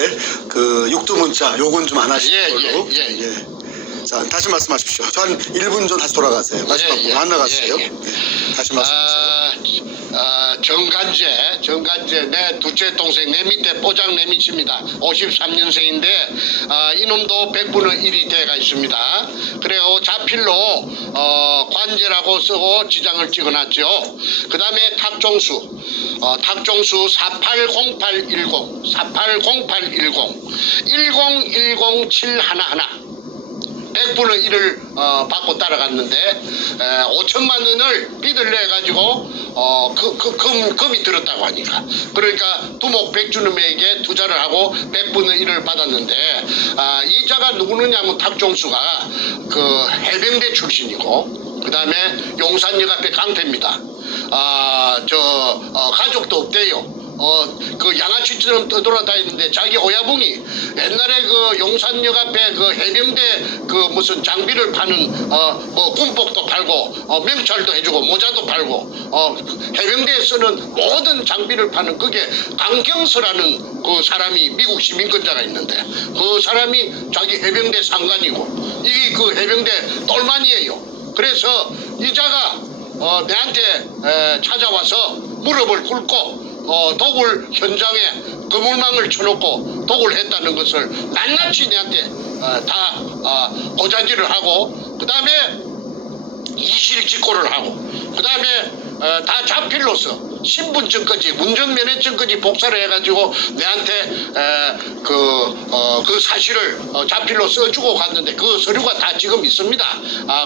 그 육두문자 요건 좀 안 하시는 걸로. 예. 자, 다시 말씀하십시오. 저 한 1분 전 다시 돌아가세요. 마지막 부분 안 나갔어요. 네, 다시 말씀하세요. 정간재 내 둘째 동생 내 밑에 뽀장 내 밑입니다. 53년생인데 이놈도 100분의 1이 돼가 있습니다. 그리고 자필로 관제라고 쓰고 지장을 찍어놨죠. 그 다음에 탁종수 480810 1010711 100분의 1을 받고 따라갔는데 5천만 원을 빚을 내가지고 금이 들었다고 하니까, 그러니까 두목 백주놈에게 투자를 하고 100분의 1을 받았는데, 이자가 누구느냐면 탁종수가 그 해병대 출신이고, 그 다음에 용산역 앞에 깡패입니다. 가족도 없대요. 그 양아치처럼 떠돌아다니는데 자기 오야붕이 옛날에 그 용산역 앞에 그 해병대 그 무슨 장비를 파는 뭐 군복도 팔고 명찰도 해주고 모자도 팔고 해병대에 쓰는 모든 장비를 파는 그게 강경서라는 그 사람이 미국 시민권자가 있는데, 그 사람이 자기 해병대 상관이고 이게 그 해병대 똘만이에요. 그래서 이자가 내한테 찾아와서 무릎을 꿇고 도굴 현장에 그물망을 쳐놓고 도굴했다는 것을 낱낱이 내한테 다 고자질을 하고, 그 다음에 이실직고를 하고, 그 다음에 다 자필로서 신분증까지 운전면허증까지 복사를 해가지고 내한테 그 사실을 자필로 써주고 갔는데 그 서류가 다 지금 있습니다.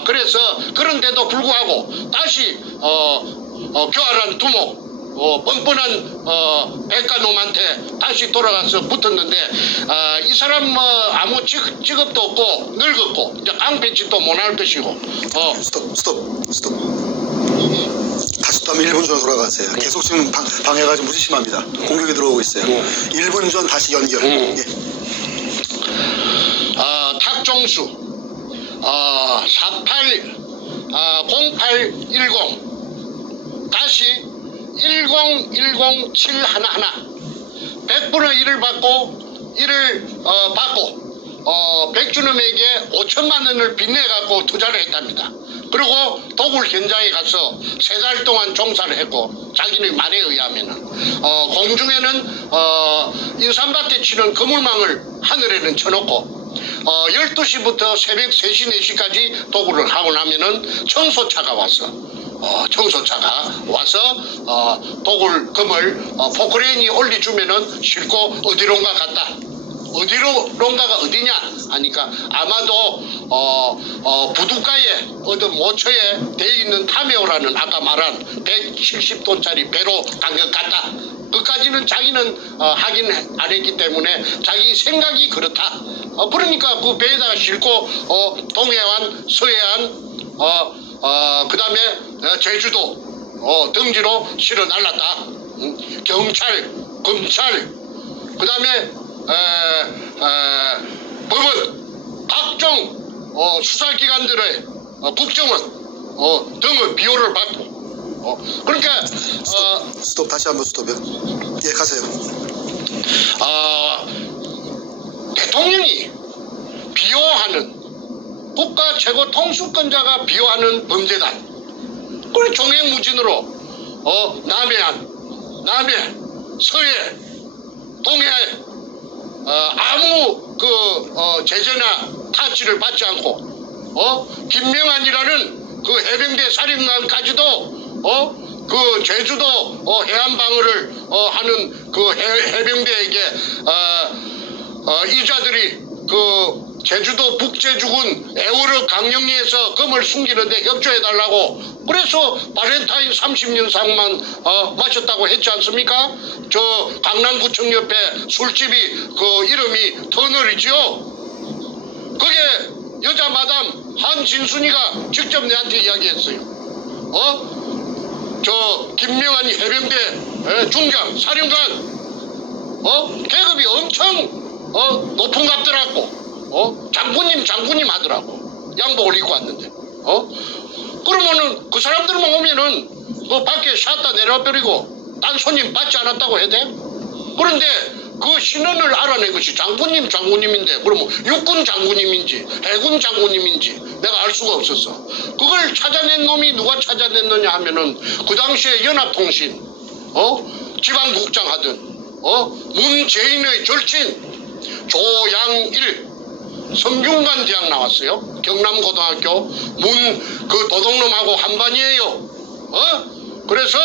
그래서 그런데도 불구하고 다시 교활한 두목 뻔뻔한 백가놈한테 다시 돌아가서 붙었는데, 이 사람 아무 직업도 없고 늙었고 이제 깡패짓도 못할 것이고 스톱. 다시 또 한번 1분 전으로 돌아가세요. 계속 지금 방해가 좀 무지 심합니다. 공격이 들어오고 있어요. 1분 전 다시 연결. 예. 탁종수 0810 다시 1010711 100분의 1을 받고 백준음에게 5천만 원을 빚내갖고 투자를 했답니다. 그리고 도굴 현장에 가서 3달 동안 종사를 했고 자기의 말에 의하면은 공중에는 인삼밭에 치는 그물망을 하늘에는 쳐놓고 12시부터 새벽 3시 4시까지 도굴을 하고 나면은 청소차가 와서 도굴금을 포크레인이 올려주면은 싣고 어디론가 갔다. 어디론가가 어디냐 하니까 아마도 부둣가에 어떤 모처에 돼 있는 타메오라는 아까 말한 170톤짜리 배로 간 것 같다. 그까지는 자기는 확인 안 했기 때문에 자기 생각이 그렇다. 그러니까 그 배에다가 싣고 동해안, 서해안, 그 다음에 제주도 등지로 실어 날랐다. 경찰, 검찰, 그 다음에 법원, 각종 수사기관들의 국정원 등의 비호를 받고 그러니까 스톱 다시 한번 스톱이요. 예, 가세요. 대통령이 비호하는 국가 최고 통수권자가 비호하는 범죄단 그리고 종횡무진으로 남해, 서해, 동해 아무 제재나 타치를 받지 않고 김명한이라는 그 해병대 사령관까지도 그 제주도 해안 방어를 하는 그 해병대에게 이자들이 그 제주도 북제주군 애월어 강령리에서 금을 숨기는데 협조해달라고 그래서 발렌타인 30년상만 마셨다고 했지 않습니까? 저 강남구청 옆에 술집이 그 이름이 터널이지요. 그게 여자 마담 한진순이가 직접 내한테 이야기했어요. 저 김명한이 해병대 중장 사령관 계급이 엄청 높은갑더라고. 장군님 하더라고. 양복을 입고 왔는데. 그러면은 그 사람들만 오면은 그 밖에 샷다 내려버리고 딴 손님 받지 않았다고 해야 돼? 그런데 그 신원을 알아낸 것이 장군님인데 그러면 육군 장군님인지 해군 장군님인지 내가 알 수가 없었어. 그걸 찾아낸 놈이 누가 찾아냈느냐 하면은 그 당시에 연합통신 지방국장 하던 문재인의 절친 조양일 성균관 대학 나왔어요. 경남고등학교 그 도둑놈하고 한반이에요. 그래서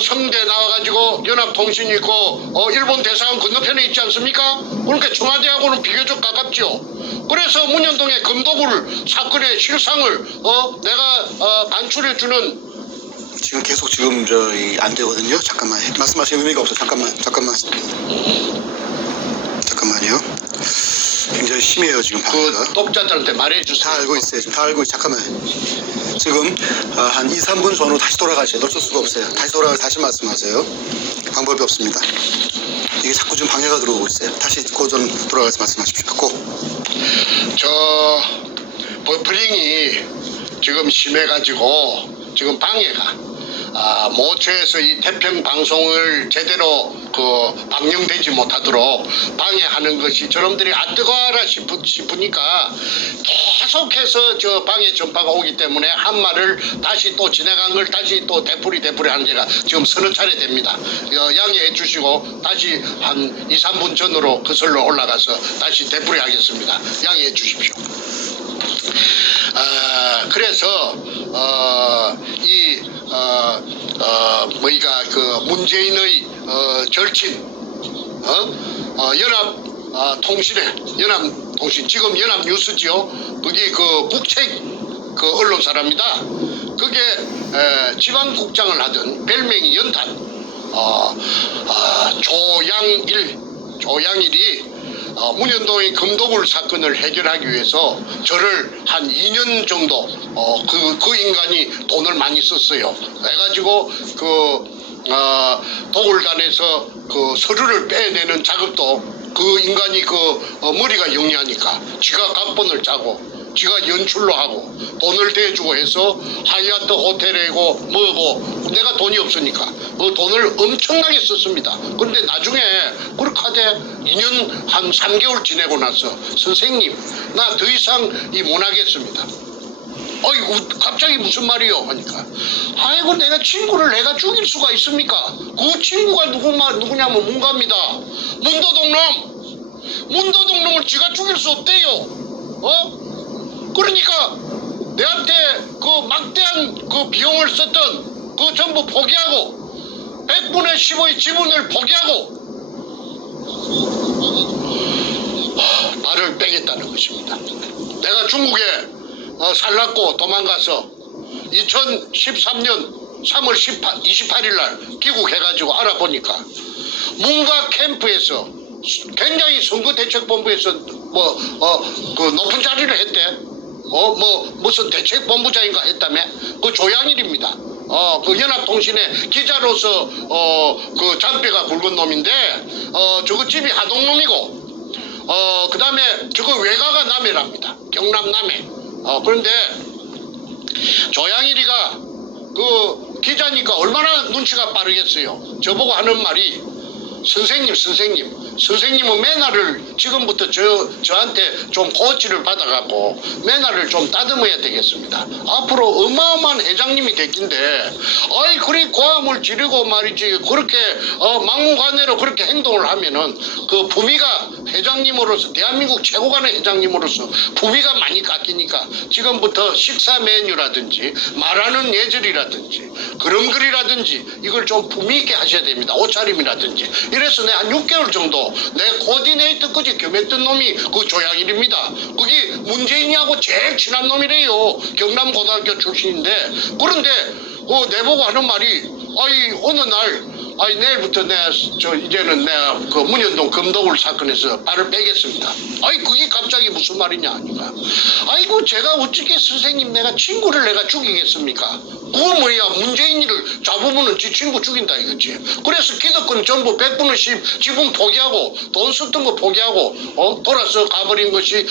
성대 나와가지고 연합통신 있고 일본 대사관 건너편에 있지 않습니까? 그러니까 청와대하고는 비교적 가깝죠. 그래서 문현동의 금도굴 사건의 실상을 내가 반출해주는. 지금 계속 지금 안 되거든요. 잠깐만 말씀하실 의미가 없어. 잠깐만요. 굉장히 심해요 지금 방해가. 그 독자들한테 말해주세요. 다 알고 있어요. 지금 다 알고 잠깐만요. 지금 한 2, 3분 전으로 다시 돌아가셔요. 놓칠 수가 없어요. 다시 말씀하세요. 방법이 없습니다. 이게 자꾸 지금 방해가 들어오고 있어요. 다시 고전 돌아가서 말씀하십시오. 저 버프링이 지금 심해가지고 지금 방해가 모처에서 이 태평 방송을 제대로 방영되지 못하도록 방해하는 것이 저놈들이 뜨거워라 싶으니까 계속해서 저 방해 전파가 오기 때문에 한 말을 다시 또 지나간 걸 다시 또 되풀이 하는 제가 지금 서너 차례 됩니다. 양해해 주시고 다시 한 2, 3분 전으로 거슬러 올라가서 다시 되풀이 하겠습니다. 양해해 주십시오. 그래서 그 문재인의 절친 연합통신 지금 연합뉴스지요. 그게 그 국책 그 언론사랍니다. 그게 지방국장을 하던 별명이 연탄 조양일이 문현동의 금도굴 사건을 해결하기 위해서 저를 한 2년 정도 그 인간이 돈을 많이 썼어요. 해가지고 도굴단에서 그 서류를 빼내는 작업도 그 인간이 머리가 영리하니까 지가 각본을 짜고 지가 연출로 하고 돈을 대주고 해서 하얏트 호텔이고 뭐고 내가 돈이 없으니까 그 돈을 엄청나게 썼습니다. 그런데 나중에 그렇게 하되 2년 한 3개월 지내고 나서 선생님 나 더 이상 못 하겠습니다. 어이구 갑자기 무슨 말이요 하니까 아이고 내가 친구를 내가 죽일 수가 있습니까? 그 친구가 누구냐면 문가입니다. 문도동놈을 지가 죽일 수 없대요. 그러니까 내한테 그 막대한 그 비용을 썼던 그 전부 포기하고 100분의 10의 지분을 포기하고 나를 빼겠다는 것입니다. 내가 중국에 살랐고 도망가서 2013년 3월 28일 날 귀국해가지고 알아보니까 문가 캠프에서 굉장히 선거대책본부에서 그 높은 자리를 했대. 무슨 대책본부장인가 했다며? 그 조양일입니다. 그 연합통신의 기자로서 그 잔뼈가 굵은 놈인데 저거 집이 하동놈이고 그 다음에 저거 외가가 남해랍니다. 경남 남해. 그런데 조양일이가 그 기자니까 얼마나 눈치가 빠르겠어요. 저보고 하는 말이 선생님은 매너를 지금부터 저한테 좀 코치를 받아갖고 매너를 좀 다듬어야 되겠습니다. 앞으로 어마어마한 회장님이 됐긴데 아이 그리 고함을 지르고 말이지 그렇게 막무가내로 그렇게 행동을 하면은 그 부미가 회장님으로서 대한민국 최고간의 회장님으로서 부미가 많이 깎이니까 지금부터 식사 메뉴라든지 말하는 예절이라든지 그림글이라든지 이걸 좀 부미 있게 하셔야 됩니다. 옷차림이라든지 이래서 내가 한 6개월 정도 내 코디네이터까지 겸했던 놈이 그 조양일입니다. 그게 문재인이하고 제일 친한 놈이래요. 경남고등학교 출신인데 그런데 내보고 하는 말이 어느 날 내일부터 이제는 내가 그 문현동 금도굴 사건에서 발을 빼겠습니다. 그게 갑자기 무슨 말이냐 하니까 아이고 제가 어떻게 선생님 내가 친구를 내가 죽이겠습니까? 그거 뭐야 문재인이를 잡으면은 지 친구 죽인다 이거지. 그래서 기득권 전부 100분의 10 지분 포기하고 돈 썼던 거 포기하고 돌아서 가버린 것이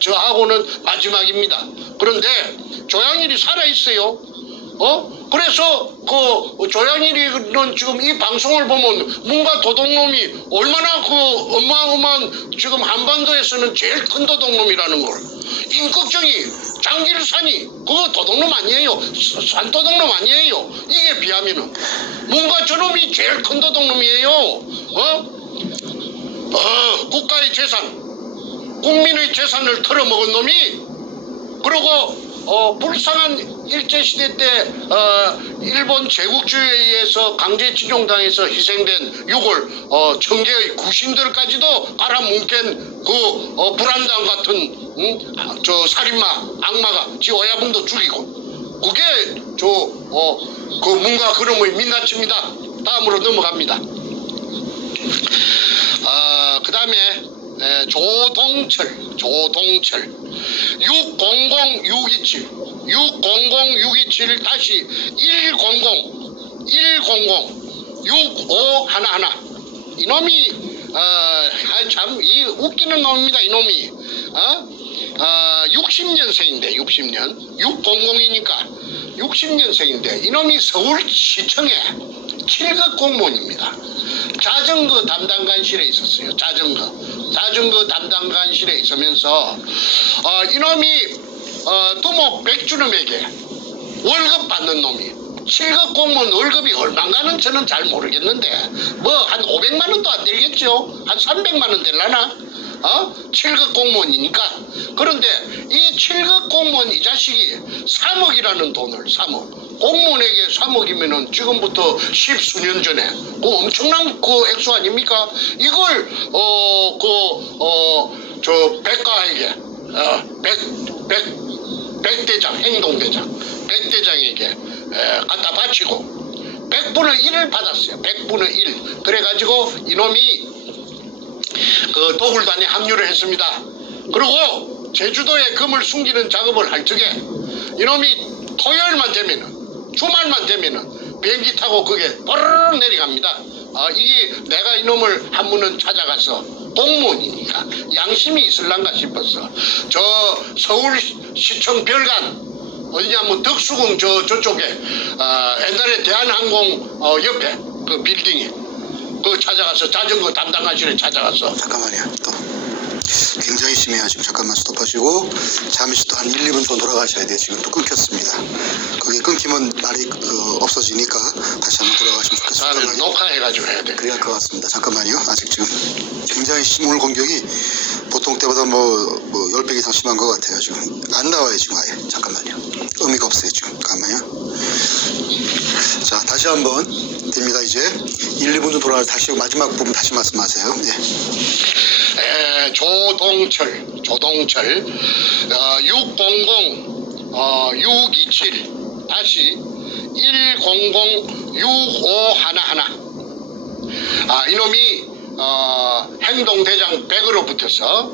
저하고는 마지막입니다. 그런데 조양일이 살아있어요. 그래서 그 조양일이는 지금 이 방송을 보면 문가 도둑놈이 얼마나 그 어마어마한 지금 한반도에서는 제일 큰 도둑놈이라는 걸 임꺽정이 장길산이 그거 도둑놈 아니에요. 산도둑놈 아니에요. 이게 비하면은 문가 저놈이 제일 큰 도둑놈이에요. 국가의 재산 국민의 재산을 털어먹은 놈이 그리고 불쌍한 일제시대 때 일본 제국주의에 의해서 강제징용당해서 희생된 6월 청계의 구신들까지도 깔아뭉갠 그 불안당 같은 저 살인마 악마가 지 어야붕도 죽이고 그게 그 문가 그놈의 민낯입니다. 다음으로 넘어갑니다. 그 다음에 조동철 600627 다시 1006511 이놈이 참 이 웃기는 놈입니다. 이놈이 60년생인데 60년 600이니까 60년생인데 이놈이 서울시청에 7급 공무원입니다. 자전거 담당관실에 있었어요. 자전거 담당관실에 있으면서 이놈이 두목 백주름에게 월급 받는 놈이 7급 공무원 월급이 얼마인가는 저는 잘 모르겠는데 뭐 한 500만 원도 안 되겠죠. 한 300만 원 될라나? 7급 공무원이니까. 그런데 이 7급 공무원 이 자식이 3억이라는 돈을 3억 공무원에게 3억이면은 지금부터 10수년 전에 그 엄청난 그 액수 아닙니까? 이걸 저 백가에게 백대장 행동대장 백대장에게 갖다 바치고 100분의 1을 받았어요. 100분의 1 그래가지고 이놈이 그 도굴단에 합류를 했습니다. 그리고 제주도에 금을 숨기는 작업을 할 적에 이놈이 토요일만 되면은, 주말만 되면은 비행기 타고 그게 또르르 내려갑니다. 이게 내가 이놈을 한 번은 찾아가서 공무원이니까 양심이 있을란가 싶었어. 저 서울시청 별관 어디냐면 덕수궁 저쪽에 옛날에 대한항공 옆에 그 빌딩에 그 찾아가서 자전거 담당하시는 찾아가서. 잠깐만요. 또 굉장히 심해요. 지금 잠깐만 스톱하시고 잠시 또 한 1, 2분 더 돌아가셔야 돼요. 지금 또 끊겼습니다. 그게 끊기면 말이 없어지니까 다시 한번 돌아가시면 좋겠습니다. 다음에 녹화해가지고 해야 돼. 그래야 할 것 같습니다. 잠깐만요. 아직 지금 굉장히 오늘 공격이 보통 때보다 뭐 10배 이상 심한 것 같아요. 지금 안 나와요. 지금 아예. 잠깐만요. 의미가 없어요. 지금. 잠깐만요. 자, 다시 한번 됩니다. 이제 1, 2분 좀 돌아가서 다시 마지막 부분 다시 말씀하세요. 네. 조동철 600-627 다시 100-6511 이놈이 행동대장 100으로부터서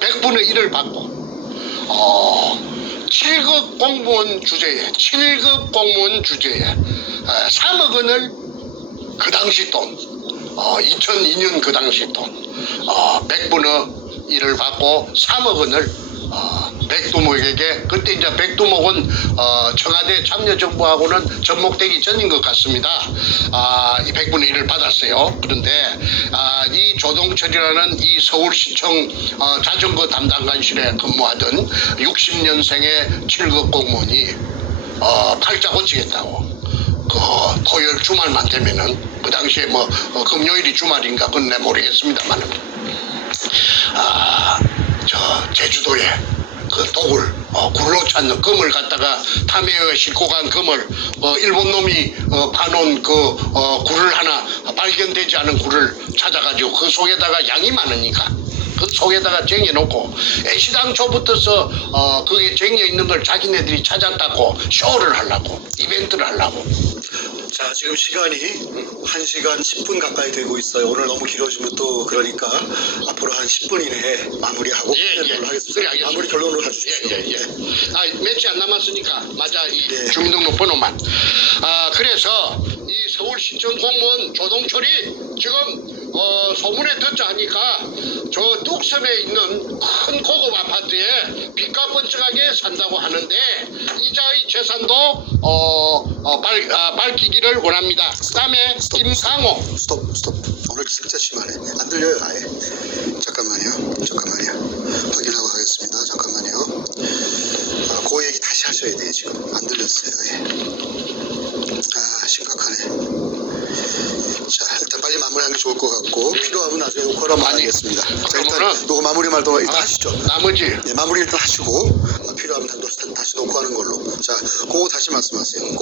100분의 1을 받고 7급 공무원 주제에 3억 원을 그 당시 돈 2002년 그 당시 돈 100분의 1을 받고 3억 원을 백두목에게, 그때 이제 백두목은 청와대 참여정부하고는 접목되기 전인 것 같습니다. 이 100분의 1을 받았어요. 그런데 이 조동철이라는 이 서울시청 자전거 담당관실에 근무하던 60년생의 7급 공무원이 팔자 고치겠다고 그 토요일 주말만 되면은, 그 당시에 뭐 금요일이 주말인가 그건 내 모르겠습니다만 저 제주도에 그 독을 굴로 찾는 금을 갖다가 탐해에 싣고 간 금을 일본 놈이 파놓은 그 굴을 하나, 발견되지 않은 굴을 찾아가지고 그 속에다가 양이 많으니까 그 속에다가 쟁여놓고 애시당초부터서 그게 쟁여있는 걸 자기네들이 찾았다고 쇼를 하려고, 이벤트를 하려고. 자, 지금 시간이 1시간 10분 가까이 되고 있어요. 오늘 너무 길어지면 또 그러니까 앞으로 한 10분 이내에 마무리하고 끝내도록 하겠습니다. 그래, 알겠습니다. 마무리 결론으로 가주십시오. 며칠 안 남았으니까 맞아, 이 네. 주민등록 번호만. 그래서 이 서울시청 공무원 조동철이 지금 소문에 듣자 하니까 저 뚝섬에 있는 큰 고급 아파트에 빚가 번쩍하게 산다고 하는데 이자의 재산도 밝히기를 원합니다. 그다음에 김강호. 스톱. 오늘 진짜 심하네. 안 들려요 아예. 잠깐만요. 확인하고 하겠습니다. 잠깐만요. 그 얘기 다시 하셔야 돼요. 지금 안 들렸어요. 예. 심각하네. 자, 일단 빨리 마무리하는 게 좋을 것 같고 필요하면 나중에 녹화로 한번 하겠습니다. 자, 일단 녹화 마무리 말도 일단 하시죠. 나머지 네, 마무리 일단 하시고 필요하면 다시 녹화하는 걸로. 자, 그거 다시 말씀하세요.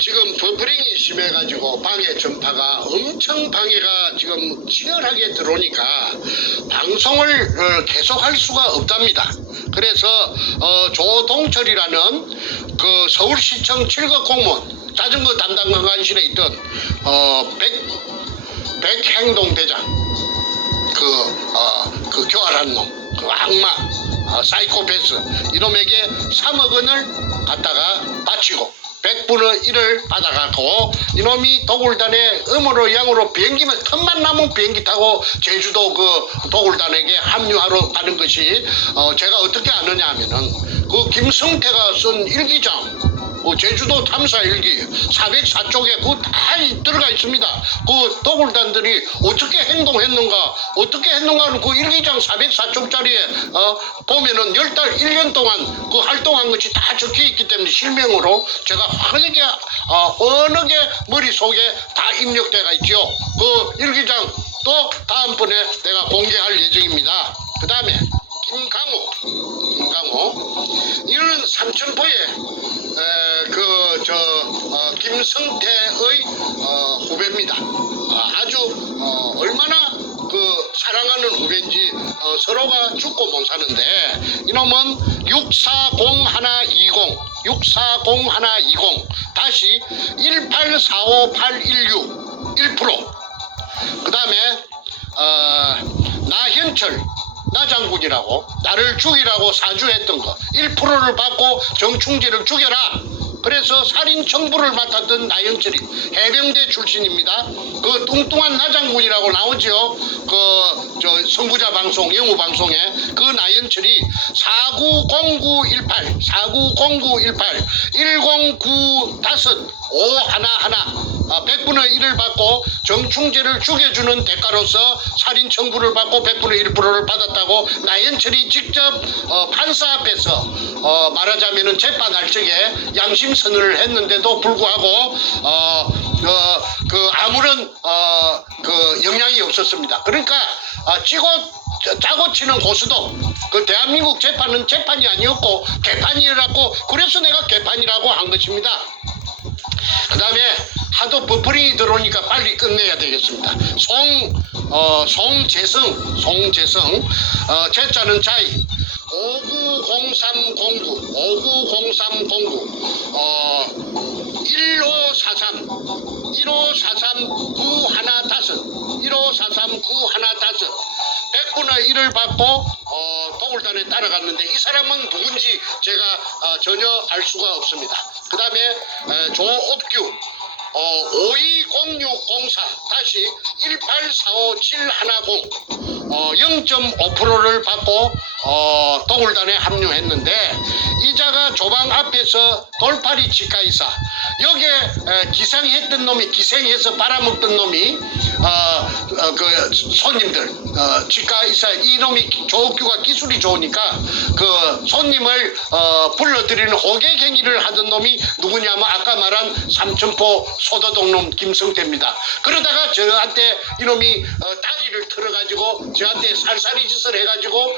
지금 버프링이 심해가지고 방해 전파가 엄청 방해가 지금 치열하게 들어오니까 방송을 계속할 수가 없답니다. 그래서 조동철이라는 그 서울시청 7급 공무원 자전거 담당관실에 있던 백행동대장 그 교활한 놈, 그 악마, 사이코패스 이놈에게 3억 원을 갖다가 바치고 100분의 1을 받아갖고 이놈이 도굴단에 음으로 양으로 비행기만 틈만 남은 비행기 타고 제주도 그 도굴단에게 합류하러 가는 것이 제가 어떻게 아느냐 하면은 그 김성태가 쓴 일기장, 제주도 탐사 일기 404쪽에 그거 다 들어가 있습니다. 그 도굴단들이 어떻게 행동했는가는 그 일기장 404쪽짜리에 보면은 10달 1년 동안 그 활동한 것이 다 적혀 있기 때문에 실명으로 제가 환하게 어느 게 머릿속에 다 입력돼가 있죠. 그 일기장 또 다음번에 내가 공개할 예정입니다. 그 다음에 김강호 이는 삼천포에 김성태의 후배입니다. 아주 얼마나 그 사랑하는 후배인지 서로가 죽고 못 사는데 이놈은 640-120 다시 1845816 1% 나현철 나장군이라고 나를 죽이라고 사주했던 거 1%를 받고 정충재를 죽여라. 그래서 살인 청부를 맡았던 나영철이 해병대 출신입니다. 그 뚱뚱한 나장군이라고 나오죠. 저 선구자 방송, 영우 방송에 그 나영철이 490918 10911 100분의 1을 받고 정충재를 죽여주는 대가로서 살인 청부를 받고 100분의 1%를 받았다고 나영철이 직접 판사 앞에서 말하자면은 재판할 적에 양심 선언을 했는데도 불구하고 아무런 영향이 없었습니다. 그러니까 짜고 치는 고수도 그 대한민국 재판은 재판이 아니었고 개판이라고, 그래서 내가 개판이라고 한 것입니다. 그 다음에 하도 버퍼링이 들어오니까 빨리 끝내야 되겠습니다. 송재성 제자는 자이 590309 1543 9115 100분의 1을 받고 도굴단에 따라갔는데 이 사람은 누군지 제가 전혀 알 수가 없습니다. 그 다음에 조업규 520604-1845710 0.5%를 받고 도굴단에 합류했는데 이자가 조방 앞에서 돌팔이 치과의사 여기에 기생했던 놈이, 기생해서 빨아먹던 놈이 그 손님들 치과의사 이놈이 조업규가 기술이 좋으니까 그 손님을 불러들이는 호객행위를 하던 놈이 누구냐면 아까 말한 삼천포 소도동놈 김성태입니다. 그러다가 저한테 이놈이 다리를 틀어가지고 저한테 살살이 짓을 해가지고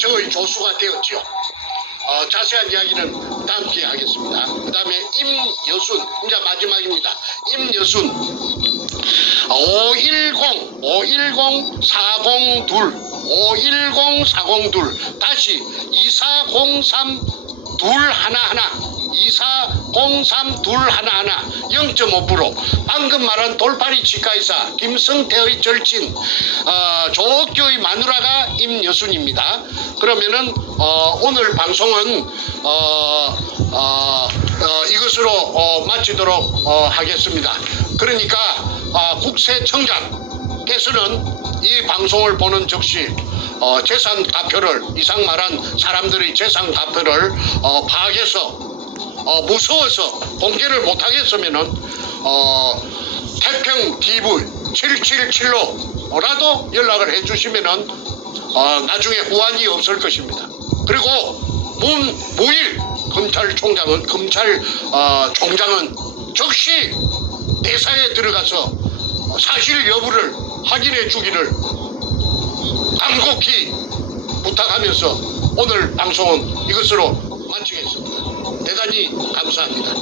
저의 조수가 되었지요. 자세한 이야기는 다음 기회에 하겠습니다. 그 다음에 임여순, 이제 마지막입니다. 임여순 510402 다시 2403211 0.5%. 방금 말한 돌팔이 치과의사 김성태의 절친 조옥교의 마누라가 임여순입니다. 그러면은 오늘 방송은 이것으로 마치도록 하겠습니다. 그러니까 국세청장께서는 이 방송을 보는 즉시 재산 가표를, 이상 말한 사람들의 재산 가표를 파악해서 무서워서 공개를 못하겠으면은 태평 TV 777로라도 연락을 해주시면은 나중에 후환이 없을 것입니다. 그리고 문무일 검찰총장은 즉시 내사에 들어가서 사실 여부를 확인해 주기를 간곡히 부탁하면서 오늘 방송은 이것으로 마치겠습니다. 대단히 감사합니다.